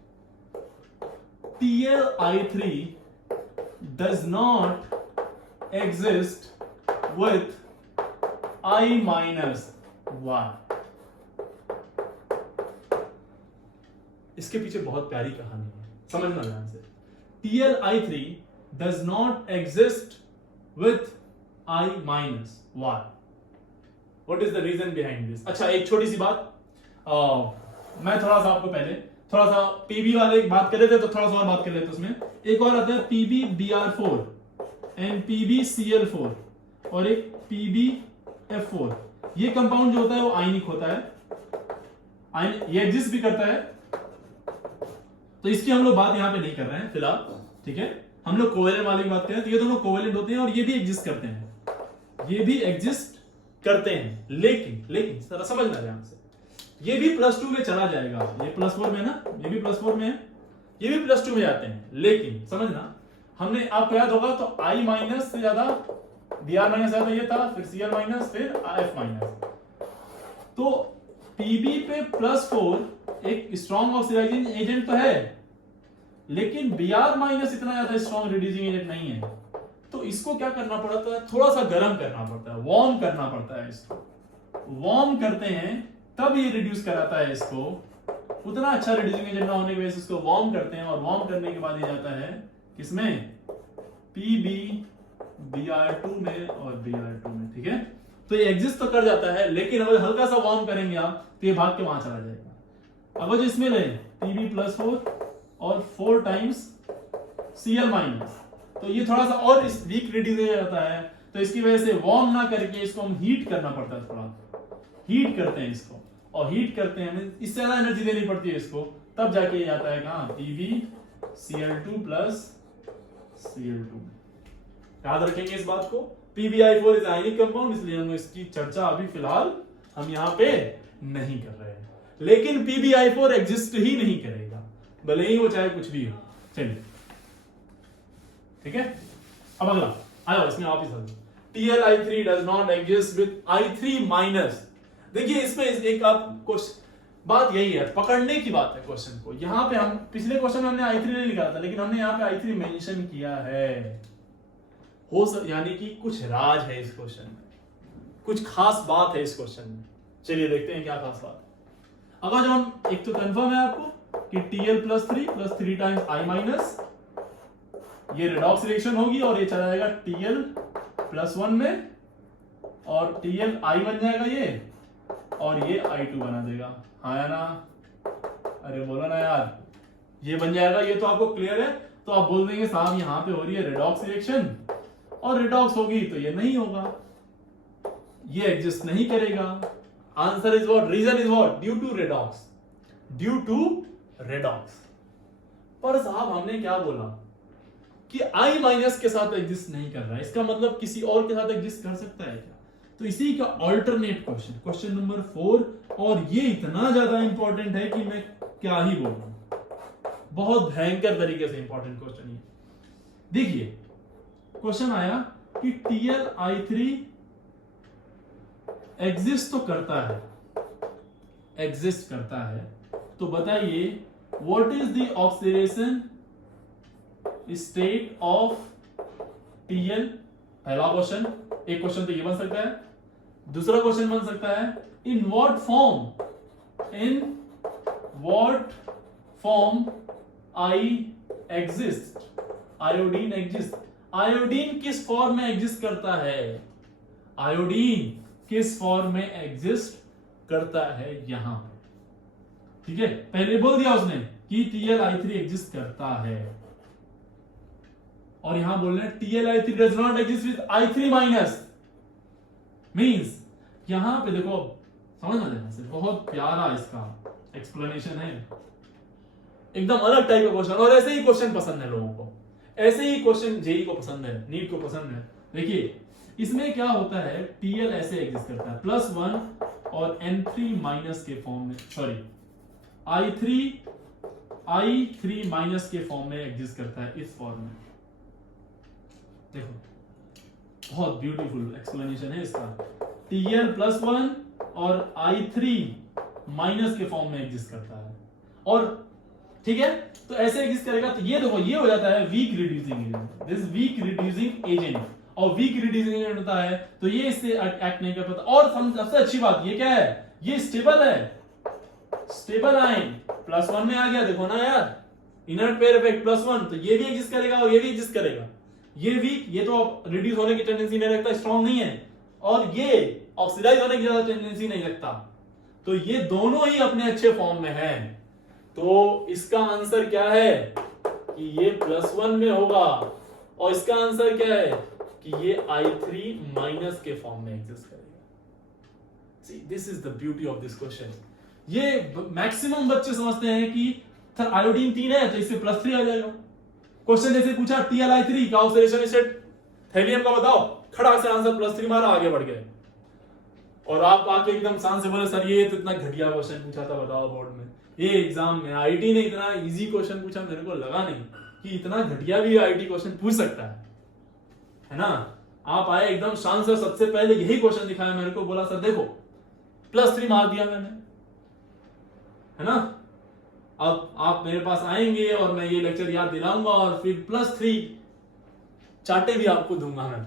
TlI3 does not exist with I-1। इसके पीछे बहुत प्यारी कहानी है, समझना ध्यान से। TlI3 does not exist with I-. Why? What is the reason behind this? अच्छा, एक छोटी सी बात, मैं थोड़ा सा आपको पहले थोड़ा सा Pb वाले बात कर रहे थे, तो थोड़ा सा और बात कर लेते हैं। उसमें एक और आता है PbBr4 and PbCl4 और एक PbF4। ये कंपाउंड जो होता है वो आयनिक होता है, ये एग्जिस्ट भी करता है, तो इसकी हम लोग बात यहां पे नहीं कर रहे हैं फिलहाल। ठीक है, हम लोग कोवेलेंट वाले की बात करें तो ये दोनों कोवेलेंट होते हैं और ये भी एग्जिस्ट करते हैं, लेकिन जरा समझना ध्यान से, ये भी +2 में चला जाएगा, ये +4 में ना, ये भी +4 में है, ये भी +2 में जाते हैं, लेकिन समझना, हमने आपको याद होगा तो I- से ज्यादा Br- ज्यादा ये था, फिर Cl-, फिर F-। तो Pb पे +4 एक स्ट्रॉन्ग ऑक्सीडाइजिंग एजेंट तो है, लेकिन Br- इतना ज्यादा स्ट्रॉन्ग रिड्यूसिंग एजेंट नहीं है। तो इसको क्या करना पड़ता है? थोड़ा सा गर्म करना पड़ता है, वार्म करना पड़ता है। इसको वार्म करते हैं तब ये रिड्यूस कराता है इसको। उतना अच्छा रिड्यूसिंग एजेंट ना होने की वजह से इसको वार्म करते हैं, और वार्म करने के बाद ये जाता है किसमें? PbBr2 में और Br2 में। ठीक है, तो ये एग्जिस्ट तो कर जाता है, लेकिन अगर हल्का सा वार्म करेंगे आप तो ये भाग के वहां चला जाएगा। अगर जो इसमें ले Pb+4 और 4 टाइम्स Cl-, तो ये थोड़ा सा और वीक रिड्यूस हो जाता है, तो इसकी वजह से वार्म ना करके इसको हम हीट करना पड़ता है थोड़ा। हीट करते हैं इसको, और हीट करते हैं इससे ज्यादा एनर्जी देनी पड़ती है इसको, तब जाके ये आता है कहां, PbCl2 प्लस Cl2। याद रखेंगे इस बात को। PbI4 इज आयनिक कंपाउंड, इसलिए हम इसकी चर्चा अभी फिलहाल हम यहां पे नहीं कर रहे हैं, लेकिन PbI4 एग्जिस्ट ही नहीं करेगा, भले ही वो चाहे कुछ भी हो। चलिए ठीक है, अब अगला आया, इसमें वापिस आ जाओ। TlI3 does not exist with I3 minus. देखिए इसमें एक आप क्वेश्चन, बात यही है, पकड़ने की बात है क्वेश्चन को। यहां पे हम पिछले क्वेश्चन में हमने I3 नहीं लिखा था, लेकिन हमने यहाँ पे I3 मेंशन किया है। यानी कि कुछ राज है इस क्वेश्चन में, कुछ खास बात है इस क्वेश्चन में। चलिए देखते हैं क्या खास बात है। अब आज हम, एक तो कंफर्म है आपको कि Tl plus 3 times I minus, ये रिडॉक्स रिएक्शन होगी और ये चला जाएगा Tl प्लस 1 में, और Tl I बन जाएगा ये, और ये I2 बना देगा। हाँ या ना, अरे बोलो ना यार, ये बन जाएगा। ये तो आपको क्लियर है, तो आप बोल देंगे साहब यहाँ पे हो रही है रिडॉक्स रिएक्शन, और रिडॉक्स होगी तो ये नहीं होगा, ये एग्जिस्ट नहीं करेगा। Answer is what, reason is what, due to redox, due to redox. पर साहब हमने क्या बोला कि I माइनस के साथ एग्जिस्ट नहीं कर रहा है, इसका मतलब किसी और के साथ एग्जिस्ट कर सकता है क्या? तो इसी का ऑल्टरनेट क्वेश्चन, क्वेश्चन नंबर 4, और ये इतना ज्यादा इंपॉर्टेंट है कि मैं क्या ही बोलूं, बहुत भयंकर तरीके से इंपॉर्टेंट क्वेश्चन है। देखिए क्वेश्चन आया कि TlI3 एग्जिस्ट तो करता है, एग्जिस्ट करता है, तो बताइए what is the oxidation state of Tl। पहला क्वेश्चन, एक क्वेश्चन तो ये बन सकता है, दूसरा क्वेश्चन बन सकता है in what form I exist, iodine exist. Iodine किस फॉर्म में एग्जिस्ट करता है, आयोडीन किस फॉर्म में एग्जिस्ट करता है यहां, ठीक है। पहले बोल दिया उसने कि TlI3 एग्जिस्ट करता है, और यहां बोल रहे हैं TlI3 does not exist with I3 minus. Means यहां पे देखो, समझना देना से, बहुत प्यारा इसका एक्सप्लेनेशन है, एकदम अलग टाइप का क्वेश्चन। और ऐसे ही क्वेश्चन पसंद है लोगों को, ऐसे ही क्वेश्चन जेई को पसंद है, नीट को पसंद है। देखिए इसमें क्या होता है, Tl ऐसे एग्जिस्ट करता है +1 और N3 माइनस के फॉर्म में, सॉरी I3 माइनस के फॉर्म में एग्जिस्ट करता है, इस फॉर्म में। देखो बहुत ब्यूटीफुल एक्सप्लेनेशन है इसका। Tl +1 और I3 माइनस के फॉर्म में एग्जिस्ट करता है, और ठीक है, तो ऐसे एग्जिस्ट करेगा। तो ये देखो, ये हो जाता है weak reducing agent, this weak reducing agent, और वीक रिड्यूसिंग एजेंट होता है तो ये इससे एक्ट नहीं कर पाता। और सबसे अच्छी बात ये क्या है, ये स्टेबल है, स्टेबल आयन +1 में आ गया, देखो ना यार, इनर्ट पेयर इफेक्ट +1, तो ये भी एग्जिस्ट करेगा और ये भी एग्जिस्ट करेगा। ये वीक, ये तो रिड्यूस होने की टेंडेंसी नहीं रखता, स्ट्रॉन्ग नहीं है, और ये ऑक्सीडाइज होने की ज्यादा टेंडेंसी नहीं रखता, तो ये दोनों ही अपने अच्छे फॉर्म में है। तो इसका आंसर क्या है कि ये +1 में होगा, और इसका आंसर क्या है कि ये I3 माइनस के फॉर्म में एग्जिस्ट करेगा। See, this is the beauty of this question। ये मैक्सिमम बच्चे समझते हैं कि सर आयोडीन 3 है तो इससे +3 आ जाएगा। क्वेश्चन जैसे पूछा TlI3 का ऑक्सीडेशन स्टेट थैलियम का बताओ, खड़ा से आंसर +3 मारा, आगे बढ़ गए। और आप आके एकदम शान से बोले सर ये तो इतना घटिया क्वेश्चन पूछा था, बताओ बोर्ड में, ये एग्जाम में आईटी ने इतना इजी क्वेश्चन पूछा, मेरे को लगा नहीं कि इतना घटिया भी आईटी क्वेश्चन पूछ सकता है ना। आप आए एकदम शान से, सबसे पहले यही क्वेश्चन दिखाया मेरे को, बोला सर देखो +3 मार दिया मैंने, है ना। अब आप मेरे पास आएंगे और मैं ये लेक्चर याद दिलाऊंगा, और फिर +3 चाटे भी आपको दूंगा मैं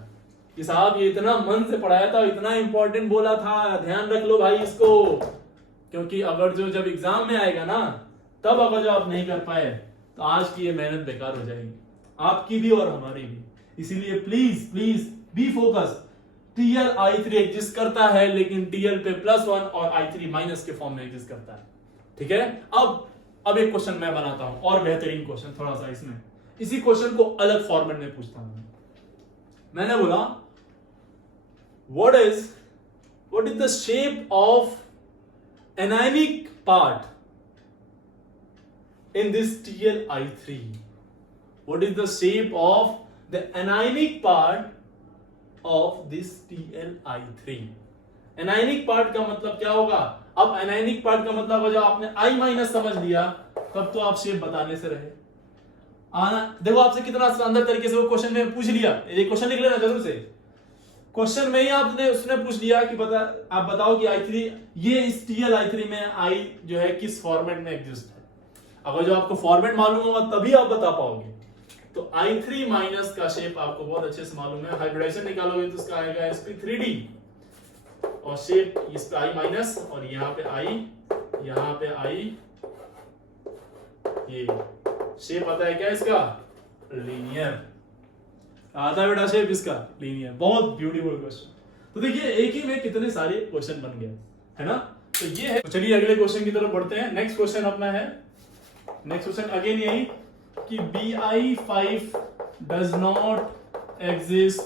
कि साहब ये इतना मन से पढ़ाया था, इतना इंपॉर्टेंट बोला था, ध्यान रख लो भाई इसको, क्योंकि अगर जो जब एग्जाम में आएगा ना, तब अगर जो आप नहीं कर पाए तो आज की ये मेहनत बेकार हो जाएगी, आपकी भी और हमारी भी। इसीलिए please please be focus. TlI3 exist करता है, लेकिन Tl पे +1 और I3 माइनस के फॉर्म में एग्जिस्ट करता है, ठीक है। अब एक क्वेश्चन मैं बनाता हूं, और बेहतरीन क्वेश्चन थोड़ा सा, इसमें इसी क्वेश्चन को अलग फॉर्मेट में पूछता हूं। मैंने बोला what is the shape of anionic part in this TlI3? What is the shape of the anionic part of this TlI3? Anionic part का मतलब क्या होगा? अब एनायनिक पार्ट का मतलब हो, जब आपने I माइनस समझ लिया तब तो आप शेप बताने से रहे। आना देखो आपसे कितना शानदार तरीके से वो क्वेश्चन में पूछ लिया। ये क्वेश्चन लिख लेना जरूर से। क्वेश्चन में ही आपने उसने पूछ लिया कि आप बताओ कि I3 ये इस TlI3 में I जो है किस फॉर्मेट में एग्जिस्ट है। अगर जो आपको फॉर्मेट मालूम होगा तभी आप बता पाओगे। तो I3 माइनस का शेप आपको बहुत अच्छे से मालूम है। हाइब्रिडाइजेशन निकालोगे तो उसका आएगा sp3d और शेप इस पे I माइनस और यहाँ पे I, यहाँ पे I, ये शेप आता है क्या इसका? लीनियर आता है बेटा शेप इसका लीनियर। बहुत ब्यूटीफुल क्वेश्चन। तो देखिए एक ही में कितने सारे क्वेश्चन बन गए, है ना? तो ये है। तो चलिए अगले क्वेश्चन की तरफ बढ़ते हैं। नेक्स्ट क्वेश्चन अपना है, नेक्स्ट क्वेश्चन अगेन यही कि Bi5 does not exist,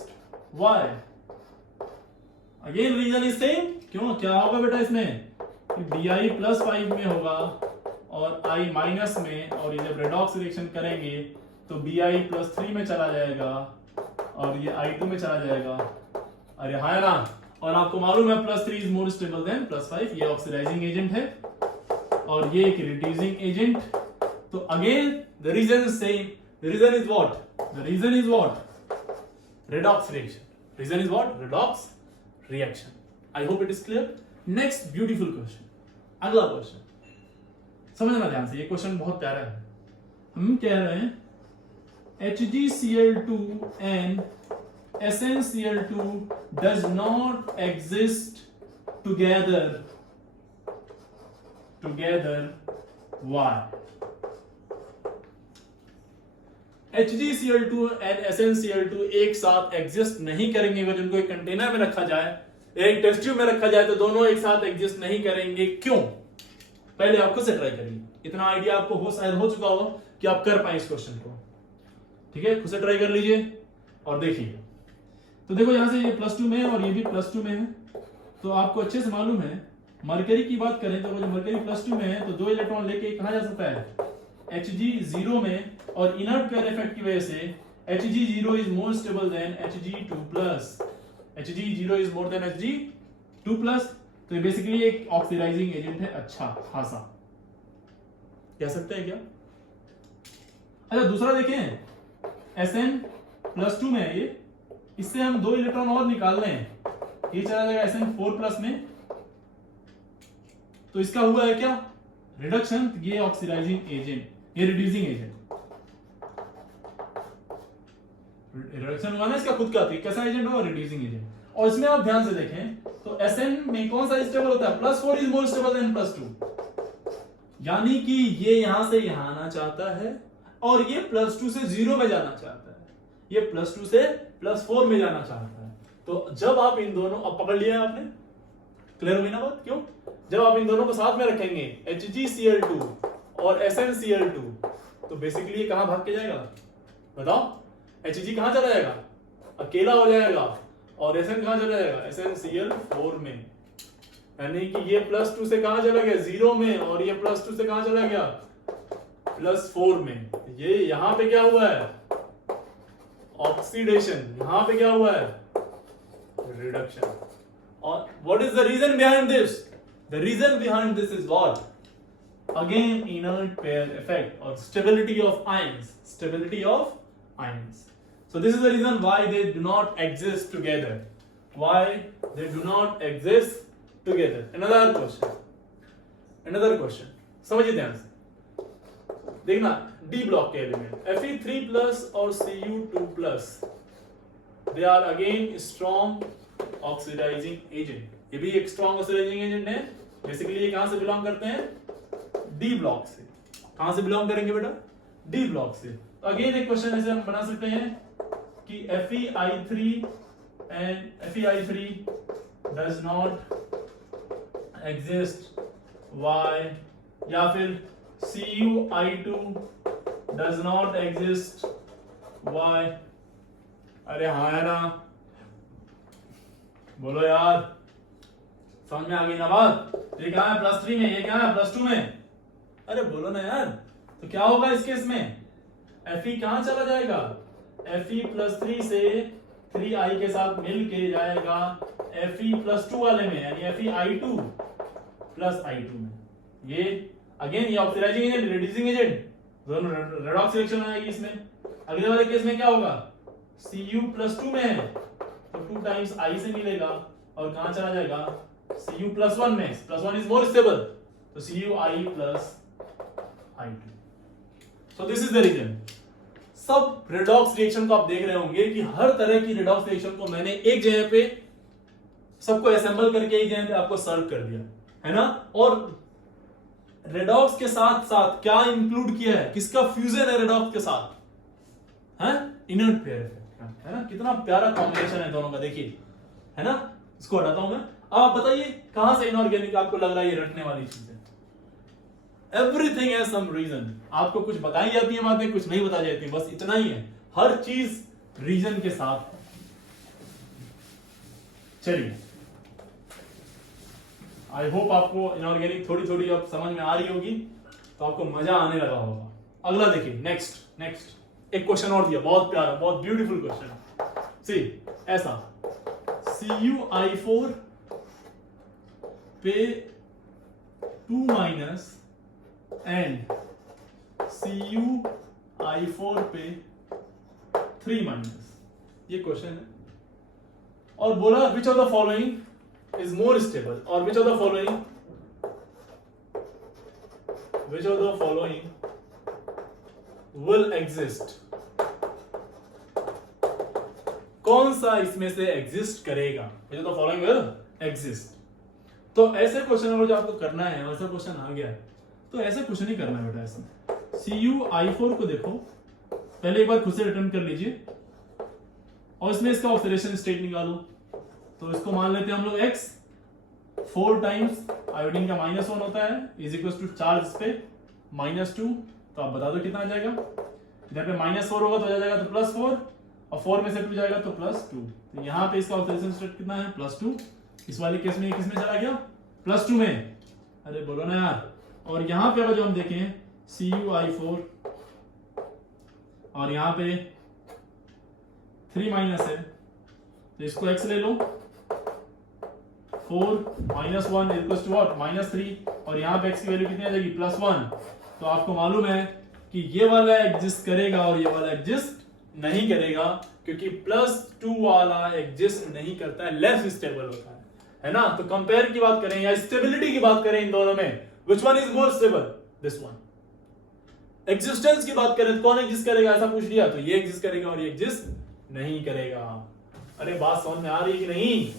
why? Again reason is same. क्यों, क्या होगा बेटा इसमें कि Bi+5 में होगा और I माइनस में, और ये जब रेडॉक्स रिएक्शन करेंगे तो Bi+3 में चला जाएगा और ये I2 में चला जाएगा। अरे हाँ ना, और आपको मालूम है +3 इज मोर स्टेबल देन +5। ये ऑक्सीडाइजिंग एजेंट है और ये एक रिड्यूसिंग एजेंट। तो again the reason is same. The reason is what? The reason is what? Redox reaction. Reason is what? Redox reaction. I hope it is clear. Next beautiful question, अगला question समझना ध्यान से। ये question बहुत प्यारा है। हम कह रहे हैं HgCl2 and SnCl2 does not exist together. Why? HgCl2 and SnCl2 एक साथ एग्जिस्ट नहीं करेंगे। अगर उनको एक कंटेनर में रखा जाए, एक टेस्ट ट्यूब में रखा जाए तो दोनों एक साथ एग्जिस्ट नहीं करेंगे। क्यों? पहले आप खुद से ट्राई करिए। इतना आइडिया आपको शायद हो चुका हो कि आप कर पाए इस क्वेश्चन को। ठीक है, खुद से ट्राई कर लीजिए और देखिए। तो देखो यहां से ये +2 में है और ये भी +2 में है। तो आपको अच्छे से मालूम है, मरकरी की बात करें तो मरकरी +2 में है तो 2 इलेक्ट्रॉन लेके कहां जा सकता है? Hg0 में, और इनर्ट पेयर इफेक्ट की वजह से Hg0 is more stable then Hg2+। Hg0 is more then Hg2+। तो ये बेसिकली एक ऑक्सीडाइजिंग एजेंट है अच्छा खासा, कह सकते हैं क्या? अच्छा दूसरा देखें, Sn+2 में है ये, इससे हम 2 इलेक्ट्रॉन और निकाल रहे हैं, ये चला जाएगा Sn4+ में। तो इसका हुआ है क्या? रिडक्शन। ये ऑक्सीडाइजिंग एजेंट, ये रिड्यूसिंग एजेंट। रिडक्शन हुआ ना इसका खुद का, कैसा एजेंट होगा? Reducing agent. और इसमें आप ध्यान से देखें तो Sn में कौन सा स्टेबल होता है? +4 इज मोर स्टेबल देन +2। यानी कि ये यहां से यहां आना चाहता है और ये +2 से 0 में जाना चाहता है, ये +2 से +4 में जाना चाहता है। तो जब आप इन दोनों, अब पकड़ लिया आपने, क्लियर हुई ना बात? क्यों? जब आप इन दोनों को साथ में रखेंगे HgCl2 और SnCl2 तो बेसिकली ये कहां भाग के जाएगा? बताओ, Hg कहां चला जाएगा? अकेला हो जाएगा। और Sn कहां चला जाएगा? SnCl4 में। यानी कि ये +2 से कहां चला गया? 0 में, और ये +2 से कहां चला गया? +4 में। ये यहां पे क्या हुआ है? ऑक्सीडेशन। यहां पे क्या हुआ है? रिडक्शन। और what is the reason behind this? The reason behind this is what? Again inert pair effect और stability of ions. Stability of ions. So this is the reason why they do not exist together. Why they do not exist together? Another question. समझिए ध्यान से। देखना D block के element Fe3+ और Cu2+, they are again strong oxidizing agent. ये भी एक strong oxidizing agent है। बेसिकली ये कहां से बिलोंग करते हैं? D ब्लॉक से। कहां से बिलोंग करेंगे बेटा? D ब्लॉक से। तो अगेन एक क्वेश्चन ऐसे हम बना सकते हैं कि FeI3 does not exist, why? या फिर Cu(I2) does not exist, why? अरे हाँ है ना, बोलो यार, समझ में आ गई ना बात? ये क्या है +3 में, ये क्या है +2 में? अरे बोलो ना यार। तो क्या होगा इस केस में? Fe कहां चला जाएगा? Fe +3 से 3i के साथ मिल के जाएगा Fe +2 वाले में, यानी FeI2 प्लस I2 में। ये अगेन ये ऑक्सीडाइजिंग एजेंट, रिड्यूसिंग एजेंट, दोनों रेडॉक्स रिएक्शन आएगी इसमें। अगले वाले केस में क्या होगा? Cu +2 में है तो 2 टाइम्स I से मिलेगा और कहां चला जाएगा? Cu +1 में, +1 इज मोर स्टेबल, तो CuI + I2। So this is the reason. सब रेडॉक्स रिएक्शन को आप देख रहे होंगे कि हर तरह की रेडॉक्स रिएक्शन को मैंने एक जगह पे सबको असेंबल करके एक जगह पे आपको सर्व कर दिया है ना। और रेडॉक्स के साथ साथ क्या इंक्लूड किया है? किसका फ्यूजन है रेडॉक्स के साथ? है इनर्ट पेयर इफेक्ट, है ना। कितना प्यारा कॉम्बिनेशन है दोनों का, देखिए, है ना। इसको हटाता हूं मैं। अब आप बताइए कहां से इनऑर्गेनिक आपको लग रहा है ये रटने वाली चीज है? Everything has some reason. आपको कुछ बताई जाती है बातें, कुछ नहीं बताई जाती, बस इतना ही है। हर चीज रीजन के साथ। चलिए, आई होप आपको इनऑर्गेनिक थोड़ी थोड़ी अब समझ में आ रही होगी, तो आपको मजा आने लगा होगा। अगला देखिए, नेक्स्ट एक क्वेश्चन और दिया, बहुत प्यारा, बहुत ब्यूटीफुल क्वेश्चन। सी ऐसा, CuI4 पे 2- एंड CuI4 पे 3-, ये क्वेश्चन है। और बोला which of the following is more stable, और which of the following will exist, कौन सा इसमें से एग्जिस्ट करेगा? Which of the following will exist. तो ऐसे क्वेश्चन अगर जो आपको करना है, वैसा क्वेश्चन आ गया है तो ऐसे कुछ नहीं करना है बेटा। ऐसा CuI4 को देखो, पहले एक बार खुद से रिटर्न कर लीजिए और इसमें इसका ऑक्सीडेशन स्टेट निकालो। तो इसको मान लेते हैं हम लोग x, 4 टाइम्स आयोडीन का -1 होता है इज इक्वल टू चार्ज इस पे -2। तो आप बता दो कितना आ जाएगा? इधर पे -4 होगा तो आ जाएगा तो +4, और 4 में से 2 जाएगा तो +2। तो यहाँ पे इसका ऑक्सीडेशन स्टेट कितना है? +2। इस वाले केस में किस में चला गया? +2 में। अरे बोलो ना यार। और यहाँ पे अगर जो हम देखें CuI4 और यहाँ पे 3- है, तो इसको x ले लो, 4 - 1 इक्वल्स टू व्हाट? -3, और यहाँ पे x की वैल्यू कितनी आ जाएगी? +1। तो आपको मालूम है कि ये वाला एग्जिस्ट करेगा और ये वाला एग्जिस्ट नहीं करेगा, क्योंकि +2 वाला एग्जिस्ट नहीं करता है, लेस स्टेबल होता है ना। तो कंपेयर की बात करें या स्टेबिलिटी की बात करें इन दोनों में, which one is more stable? This one. Existence की बात करें तो कौन एग्जिस्ट करेगा? ऐसा पूछ लिया तो ये एग्जिस्ट करेगा और ये एग्जिस्ट नहीं करेगा। अरे बात समझ में आ रही है कि नहीं?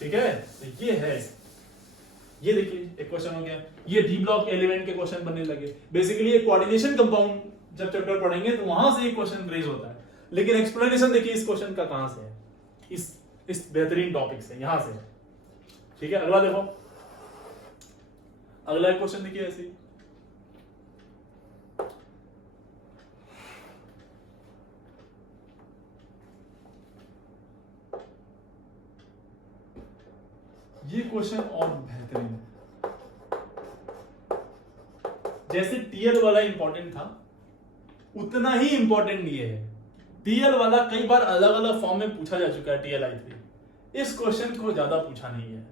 ठीक है, तो ये है। ये देखिए एक क्वेश्चन हो गया। ये डी ब्लॉक एलिमेंट के क्वेश्चन बनने लगे। बेसिकली ये कोऑर्डिनेशन कंपाउंड जब चैप्टर पढ़ेंगे तो वहां से एक क्वेश्चन रेज होता है, लेकिन एक्सप्लेनेशन देखिए इस क्वेश्चन का कहां से है, इस बेहतरीन टॉपिक से, यहां से। ठीक है, अगला देखो, अगला क्वेश्चन देखिए ऐसे ही। ये क्वेश्चन और बेहतरीन है। जैसे टीएल वाला इंपॉर्टेंट था, उतना ही इंपॉर्टेंट ये है। टीएल वाला कई बार अलग अलग फॉर्म में पूछा जा चुका है, TLI3। इस क्वेश्चन को ज्यादा पूछा नहीं है।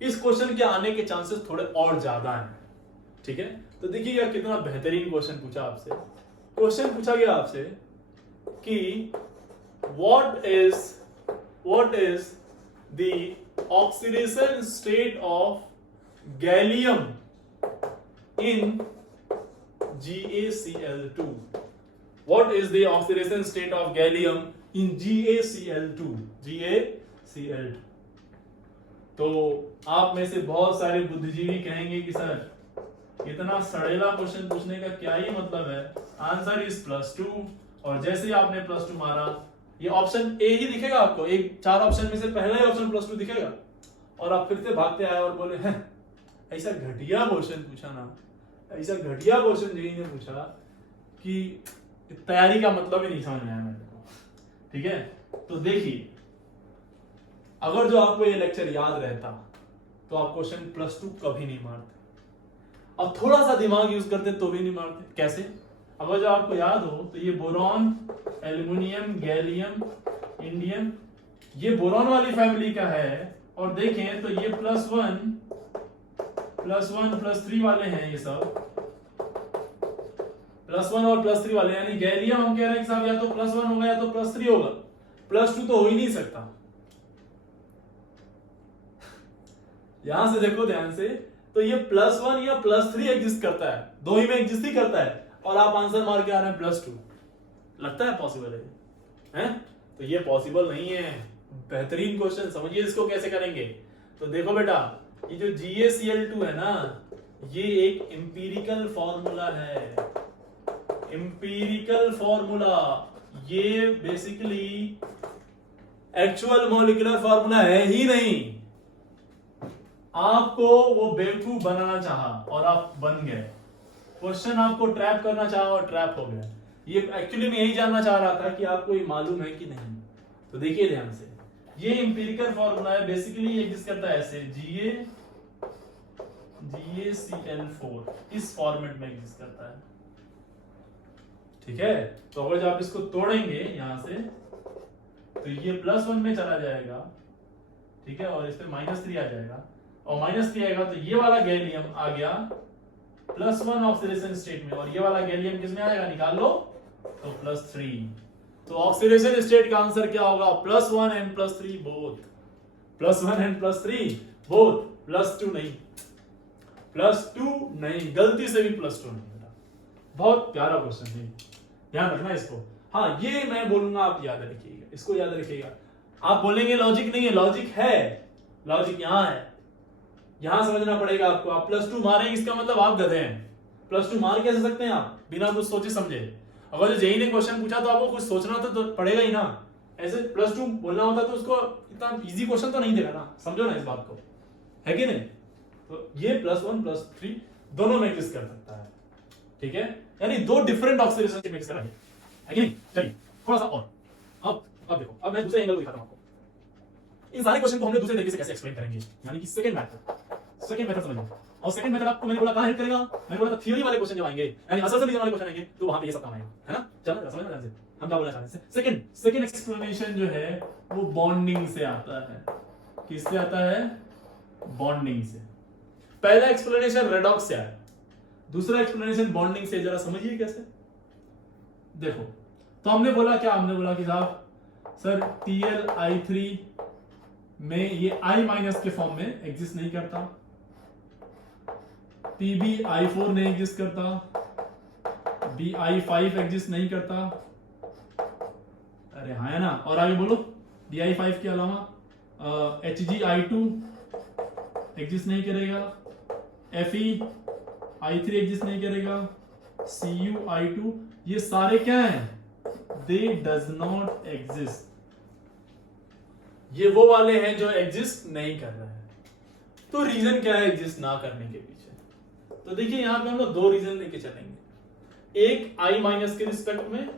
इस क्वेश्चन के आने के चांसेस थोड़े और ज्यादा हैं। ठीक है, तो देखिएगा कितना बेहतरीन क्वेश्चन पूछा आपसे। क्वेश्चन पूछा गया आपसे कि what is the oxidation state of gallium in GaCl2। What is the oxidation state of gallium in GaCl2? GaCl2। तो आप में से बहुत सारे बुद्धिजीवी कहेंगे कि सर इतना सड़ेला क्वेश्चन पूछने का क्या ही मतलब है, आंसर इज +2। और जैसे ही आपने +2 मारा, ये ऑप्शन ए ही दिखेगा आपको, एक 4 ऑप्शन में से पहला ही ऑप्शन +2 दिखेगा, और आप फिर से भागते आए और बोले ऐसा घटिया क्वेश्चन पूछा ना, ऐसा घटिया क्वेश्चन जेई ने पूछा कि तैयारी का मतलब ही नहीं समझ में आया मेरे को। ठीक है, तो देखिए अगर जो आपको ये लेक्चर याद रहता तो आप क्वेश्चन +2 कभी नहीं मारते, और थोड़ा सा दिमाग यूज करते तो भी नहीं मारते। कैसे? अगर जो आपको याद हो तो ये बोरॉन, एल्युमिनियम, गैलियम, इंडियम, ये बोरॉन वाली फैमिली का है, और देखें तो ये +1 +3 वाले हैं, ये सब +1 और +3 वाले, यानी गैलियम हम कह रहे हैं कि साहब या तो +1 होगा या तो +3 होगा, +2 तो हो ही नहीं सकता। यहां से देखो ध्यान से, तो ये +1 या +3 एग्जिस्ट करता है, दो ही में एग्जिस्ट ही करता है, और आप आंसर मार के आ रहे हैं +2। लगता है पॉसिबल है? हैं? तो ये पॉसिबल नहीं है। बेहतरीन क्वेश्चन, समझिए इसको कैसे करेंगे। तो देखो बेटा, ये जो GaCl2 है ना, ये एक एम्पिरिकल फॉर्मूला है। एम्पिरिकल फॉर्मूला, ये बेसिकली एक्चुअल मॉलिक्यूलर फॉर्मूला है ही नहीं। आपको वो बेवकूफ बनाना चाहा और आप बन गए। क्वेश्चन आपको ट्रैप करना चाहा और ट्रैप हो गया। ये एक्चुअली मैं यही जानना चाह रहा था कि आपको ये मालूम है कि नहीं। तो देखिए ध्यान से, ये एम्पिरिकल फॉर्मूला है, बेसिकली एग्जिस्ट करता है ऐसे, GaCl4 इस फॉर्मेट में एग्जिस्ट करता है। ठीक है, तो अगर जब आप इसको तोड़ेंगे यहां से, तो ये +1 में चला जाएगा, ठीक है, और इस पे -3 आ जाएगा, और -3 आएगा तो ये वाला गैलियम आ गया +1 ऑक्सीडेशन स्टेट में, और ये वाला गैलियम किस में आएगा, निकाल लो, तो +3। तो ऑक्सीडेशन स्टेट का आंसर क्या होगा, +1 and +3 बोथ, +1 and +3 बोथ, +2 नहीं, +2 नहीं, गलती से भी +2 नहीं बेटा। बहुत प्यारा क्वेश्चन है, ध्यान रखना इसको। हाँ, ये मैं बोलूंगा, आप याद रखिएगा, इसको याद रखिएगा। आप बोलेंगे लॉजिक नहीं है, लॉजिक है, लॉजिक यहां है, यहां समझना पड़ेगा आपको। आप +2 मारेंगे इसका मतलब आप गधे हैं। +2 मार कैसे सकते हैं आप बिना कुछ सोचे समझे? अगर जो जेईई ने क्वेश्चन पूछा तो आपको कुछ सोचना तो पड़ेगा ही ना। ऐसे +2 बोलना होता तो उसको इतना इजी क्वेश्चन तो नहीं देगा ना, समझो ना इस बात को, है कि नहीं? तो ये +1 +3 दोनों में एग्जिस्ट कर सकता है, ठीक है, यानी दो डिफरेंट ऑक्सीडेशन स्टेट मिक्स कर रहे हैं, है कि नहीं? चलिए थोड़ा सा और, अब देखो, अब मैं दूसरे एंगल को दिखाता हूं आपको। इन सारे क्वेश्चन को हमने दूसरे तरीके से कैसे एक्सप्लेन करेंगे, यानी कि सेकंड मेथड समझो। और सेकंड मेथड आपको मैंने बोला कहां हेल्प करेगा, मैंने बोला था थियरी वाले क्वेश्चन जब आएंगे, यानी असल से रीजन वाले क्वेश्चन आएंगे, तो वहां पे ये सब काम आएगा, है ना? चलो समझ में ध्यान से, हम क्या बोलना चाहते हैं। सेकंड एक्सप्लेनेशन जो है वो बॉन्डिंग से आता है। किससे आता है? बॉन्डिंग से। पहला एक्सप्लेनेशन रेडॉक्स से आया, दूसरा एक्सप्लेनेशन बॉन्डिंग से। जरा समझिए कैसे। देखो, तो हमने बोला क्या, हमने बोला कि साहब सर TlI3 में ये I- के फॉर्म में एग्जिस्ट नहीं करता, PbI4 नहीं एग्जिस्ट करता, Bi5 एग्जिस्ट नहीं करता, अरे हाँ है ना, और आगे बोलो, Bi5 के अलावा HgI2 एग्जिस्ट नहीं करेगा, FeI3 एग्जिस्ट नहीं करेगा, CuI2, ये सारे क्या हैं? They does not exist। ये वो वाले हैं जो एग्जिस्ट नहीं कर रहे हैं। तो रीजन क्या है एग्जिस्ट ना करने के पीछे? तो देखिए यहां पे हम लोग दो रीजन लेके चलेंगे, एक I- के रिस्पेक्ट में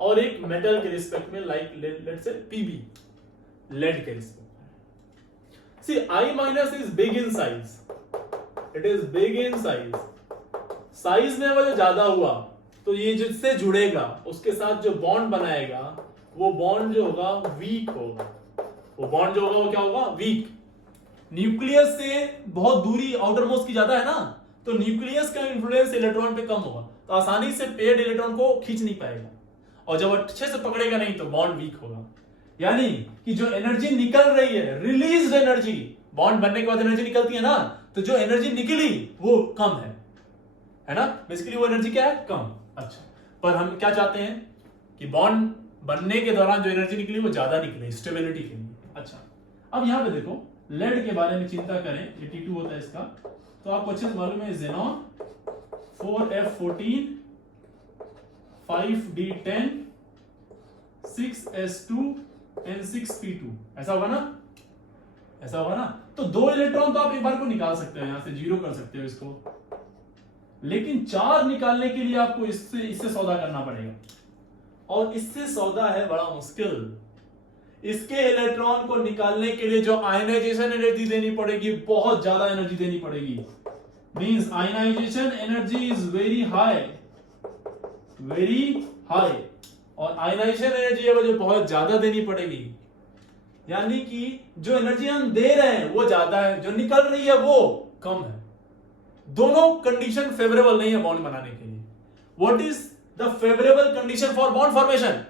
और एक मेटल के रिस्पेक्ट में, like let's say Pb, lead के रिस्पेक्ट में। See I- is big in size, it is big in size. Size में अगर ज्यादा हुआ तो ये जिससे जुड़ेगा उसके साथ जो बॉन्ड बनाएगा वो बॉन्ड जो होगा वीक होगा, वो बॉन्ड जो होगा वो क्या होगा? वीक। न्यूक्लियस से बहुत दूरी आउटर मोस्ट की ज्यादा है ना, तो न्यूक्लियस का इंफ्लुएंस इलेक्ट्रॉन पे कम होगा, तो आसानी से पेड इलेक्ट्रॉन को खींच नहीं पाएगा, और जब अच्छे से पकड़ेगा नहीं तो बॉन्ड वीक होगा। यानी कि जो एनर्जी निकल रही है, रिलीज्ड एनर्जी, बॉन्ड बनने के बाद एनर्जी निकलती है ना, तो जो एनर्जी निकली वो कम है ना, बेसिकली वो एनर्जी क्या है? कम। अच्छा, पर हम क्या चाहते हैं कि बॉन्ड बनने के दौरान जो एनर्जी निकली वो ज्यादा निकले, स्टेबिलिटी के लिए। अच्छा, अब यहां पे देखो, लेड के बारे में चिंता करें, 82 होता है इसका, तो आपको अच्छे से मालूम है, xenon 4F14 5D10 6S2 N6P2, ऐसा होगा ना? ऐसा होगा ना? तो दो इलेक्ट्रॉन तो आप एक बार को निकाल सकते हो, यहां से जीरो कर सकते हो इसको, लेकिन चार निकालने के लिए आपको इससे सौदा करना पड़ेगा, और इससे सौदा है बड़ा मुश्किल। इसके इलेक्ट्रॉन को निकालने के लिए जो आयनाइजेशन एनर्जी देनी पड़ेगी, बहुत ज्यादा एनर्जी देनी पड़ेगी। Means ionization energy is very high, और आयनाइजेशन एनर्जी है वो जो बहुत ज्यादा देनी पड़ेगी। यानी कि जो एनर्जी हम दे रहे हैं वो ज्यादा है, जो निकल रही है वो कम है। दोनों कंडीशन फेवरेबल नहीं है बॉन्ड बनाने के लिए। What is the favourable condition for bond formation?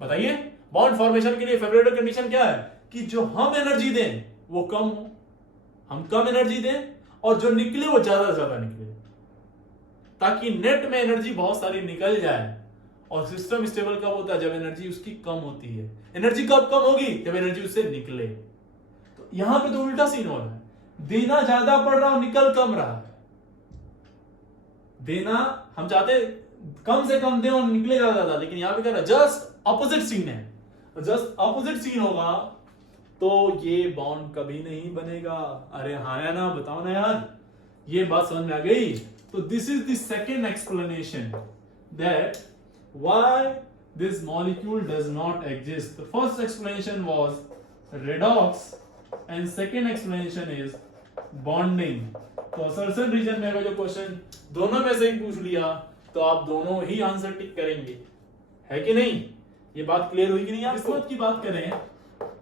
बताइए, बॉन्ड फॉर्मेशन के लिए फेवरेबल कंडीशन क्या है? कि जो हम एनर्जी दें वो कम हो, हम कम एनर्जी दें, और जो निकले वो ज्यादा से ज्यादा निकले, ताकि नेट में एनर्जी बहुत सारी निकल जाए। और सिस्टम स्टेबल कब होता है? जब एनर्जी उसकी कम होती है। एनर्जी कब कम होगी? जब एनर्जी उससे निकले। तो यहां पे तो उल्टा सीन हो रहा है, देना ज्यादा पड़ रहा और निकल कम रहा है। देना हम चाहते कम से कम दें और निकले ज्यादा, लेकिन यहां पे क्या है? जस्ट ऑपोजिट सीन है। जस्ट ऑपोजिट सीन होगा तो ये बॉन्ड कभी नहीं बनेगा। अरे हाँ या ना, बताओ ना यार, ये बात समझ में आ गई? तो this is the second explanation that why this molecule does not exist. The first explanation was redox and second explanation is bonding. तो assertion region में अगर जो क्वेश्चन दोनों में से ही पूछ लिया तो आप दोनों ही आंसर टिक करेंगे, है कि नहीं? ये बात क्लियर हुई कि नहीं? आप किस्मत की बात करें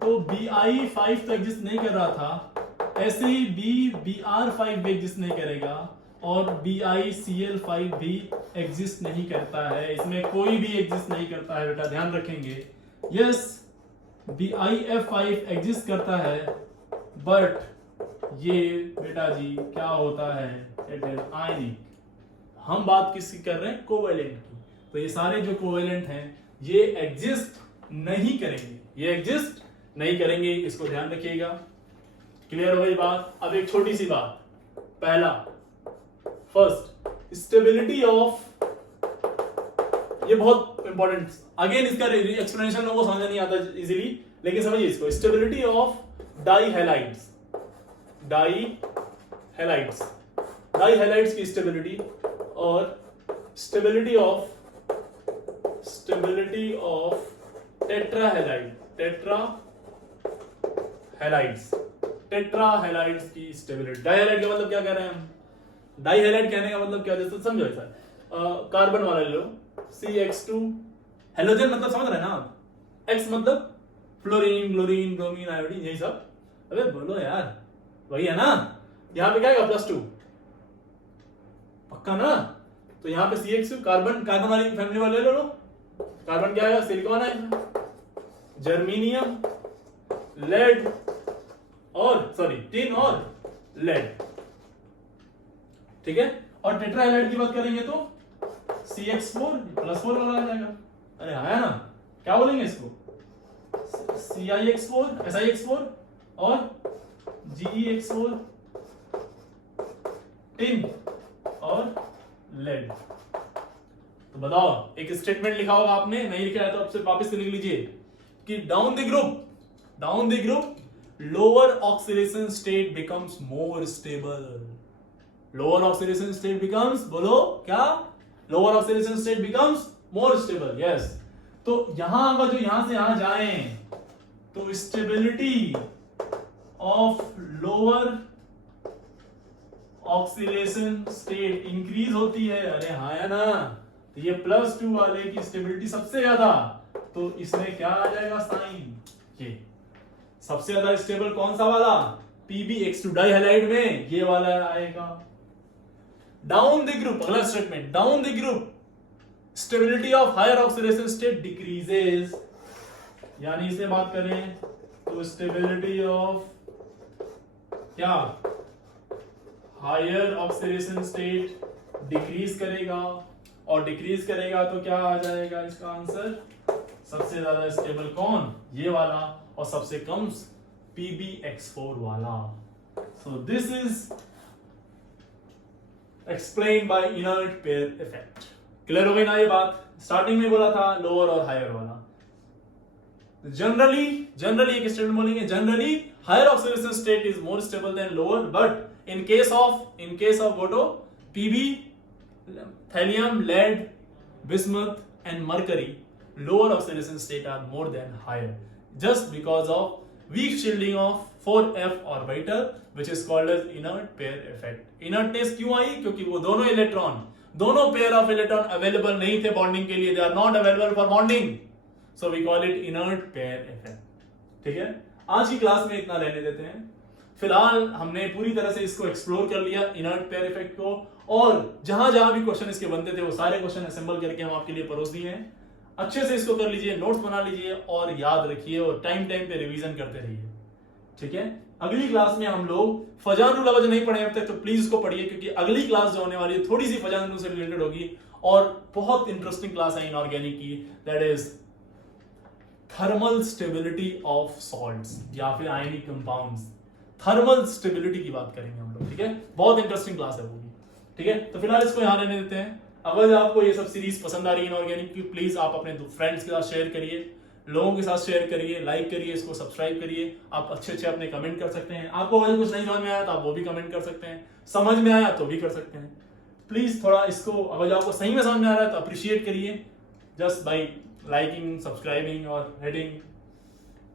तो Bi5 तो एग्जिस्ट नहीं कर रहा था, ऐसे ही Br5 भी एग्जिस्ट नहीं करेगा, और BiCl5 भी एग्जिस्ट नहीं करता है। इसमें कोई भी एग्जिस्ट नहीं करता है बेटा, ध्यान रखेंगे। यस, BiF5 एग्जिस्ट करता है, बट ये बेटा जी क्या होता है? इट इज आयनिक। हम बात किसकी कर रहे हैं? कोवेलेंट की। तो ये सारे जो कोवेलेंट हैं ये एग्जिस्ट नहीं करेंगे, ये एग्जिस्ट नहीं करेंगे, इसको ध्यान रखिएगा। क्लियर हो गई बात? अब एक छोटी सी बात, पहला फर्स्ट स्टेबिलिटी ऑफ, ये बहुत इंपॉर्टेंट, अगेन इसका एक्सप्लेनेशन लोगों को समझ नहीं आता इजीली, लेकिन समझिए इसको। स्टेबिलिटी ऑफ डाईहैलाइड्स, डाईहैलाइड्स की स्टेबिलिटी, और स्टेबिलिटी ऑफ टेट्राहैलाइड्स की स्टेबिलिटी। डाईहैलाइड का मतलब क्या कह रहे हैं हम? डाईहैलाइड कहने का मतलब क्या? जैसे समझो ऐसा, कार्बन वाला ले लो, CH2, हेलोजन मतलब समझ रहे हैं ना आप? X मतलब फ्लोरीन, क्लोरीन, ब्रोमीन, आयोडीन, यही सब। अबे बोलो यार, वही है ना? यहाँ पे क्या है? +2, पक्का ना? तो यहाँ पे CH2 कार्बन वाली फैमिली वाले ले लो। कार्बन क्या है? सिलिकॉन है, जर्मीनियम, लेड, और सॉरी टिन और लेड, ठीक है। और टेट्राहैलाइड की बात करेंगे तो CH4 +4 वाला आ जाएगा। अरे हाँ है ना? क्या बोलेंगे इसको? CIX4, SiX4 और GeX4, टिन और लेड। तो बताओ, एक स्टेटमेंट लिखा होगा आपने, नहीं लिखा है तो आपसे वापस से लिख लीजिए कि down the group lower oxidation state becomes more stable. Lower oxidation state becomes, बोलो क्या? Lower oxidation state becomes more stable. Yes, तो यहां अगर जो यहां से यहां जाए तो stability of lower oxidation state increase होती है। अरे हाँ या ना? तो ये +2 वाले की स्टेबिलिटी सबसे ज्यादा, तो इसमें क्या आ जाएगा साइन? ये सबसे ज्यादा स्टेबल कौन सा वाला? PbX2 डाईहैलाइड में ये वाला आएगा। डाउन द ग्रुप, अगला statement, down the group stability of higher oxidation state decreases. यानी इसे बात करें तो स्टेबिलिटी ऑफ क्या? हायर ऑक्सीडेशन स्टेट डिक्रीज करेगा, और डिक्रीज करेगा तो क्या आ जाएगा इसका आंसर? सबसे ज्यादा स्टेबल कौन? ये वाला, और सबसे कम PbX4 वाला। सो this is explain by inert pair effect. Clear हो गई ना ये बात? स्टार्टिंग में बोला था लोअर और हायर वाला। जनरली एक स्टेटमेंट बोलेंगे, generally higher oxidation state is more stable than lower, but in case of बोटो Pb, thallium, lead, bismuth and mercury, lower oxidation state are more than higher. just because of weak shielding of 4f orbital which is called as inert pair effect. Inertness क्यों आई? क्योंकि वो दोनों pair of electron available नहीं थे bonding के लिए, they are not available for bonding, so we call it inert pair effect. ठीक है, आज की क्लास में इतना रहने देते हैं। फिलहाल हमने पूरी तरह से इसको एक्सप्लोर कर लिया इनर्ट पेयर इफेक्ट को, और जहां जहां भी क्वेश्चन इसके बनते थे वो सारे क्वेश्चन असेंबल करके हम आपके लिए परोस दिए हैं। अच्छे से इसको कर लीजिए, नोट्स बना लीजिए और याद रखिए और टाइम टाइम पे रिवीजन करते रहिए। ठीक है, अगली क्लास में हम लोग फजानुल अवज नहीं पढ़े अब तक, तो प्लीज इसको पढ़िए क्योंकि अगली क्लास जो होने वाली है थोड़ी सी फजानुल से रिलेटेड होगी और बहुत इंटरेस्टिंग क्लास है इनऑर्गेनिक की, that is thermal stability of salts या फिर आयनिक कंपाउंड्स। थर्मल स्टेबिलिटी की बात करेंगे हम लोग। ठीक है, बहुत इंटरेस्टिंग क्लास है वो भी। ठीक है, तो फिलहाल इसको यहां रहने देते हैं। अगर आपको ये सब सीरीज पसंद आ रही है इनऑर्गेनिक की, प्लीज आप अपने फ्रेंड्स के साथ शेयर करिए, लोगों के साथ शेयर करिए, लाइक करिए, इसको सब्सक्राइब करिए। आप अच्छे अपने कमेंट कर सकते हैं। आपको अगर कुछ नहीं समझ में आया तो आप वो भी कमेंट कर सकते हैं, समझ में आया तो भी कर सकते हैं। प्लीज थोड़ा इसको, अगर आपको सही में समझ में आ रहा है तो अप्रिशिएट करिए जस्ट बाई लाइकिंग, सब्सक्राइबिंग और hitting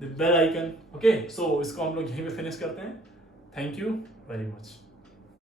the bell icon. Okay, so इसको हम लोग यहीं पे फिनिश करते हैं। Thank you very much.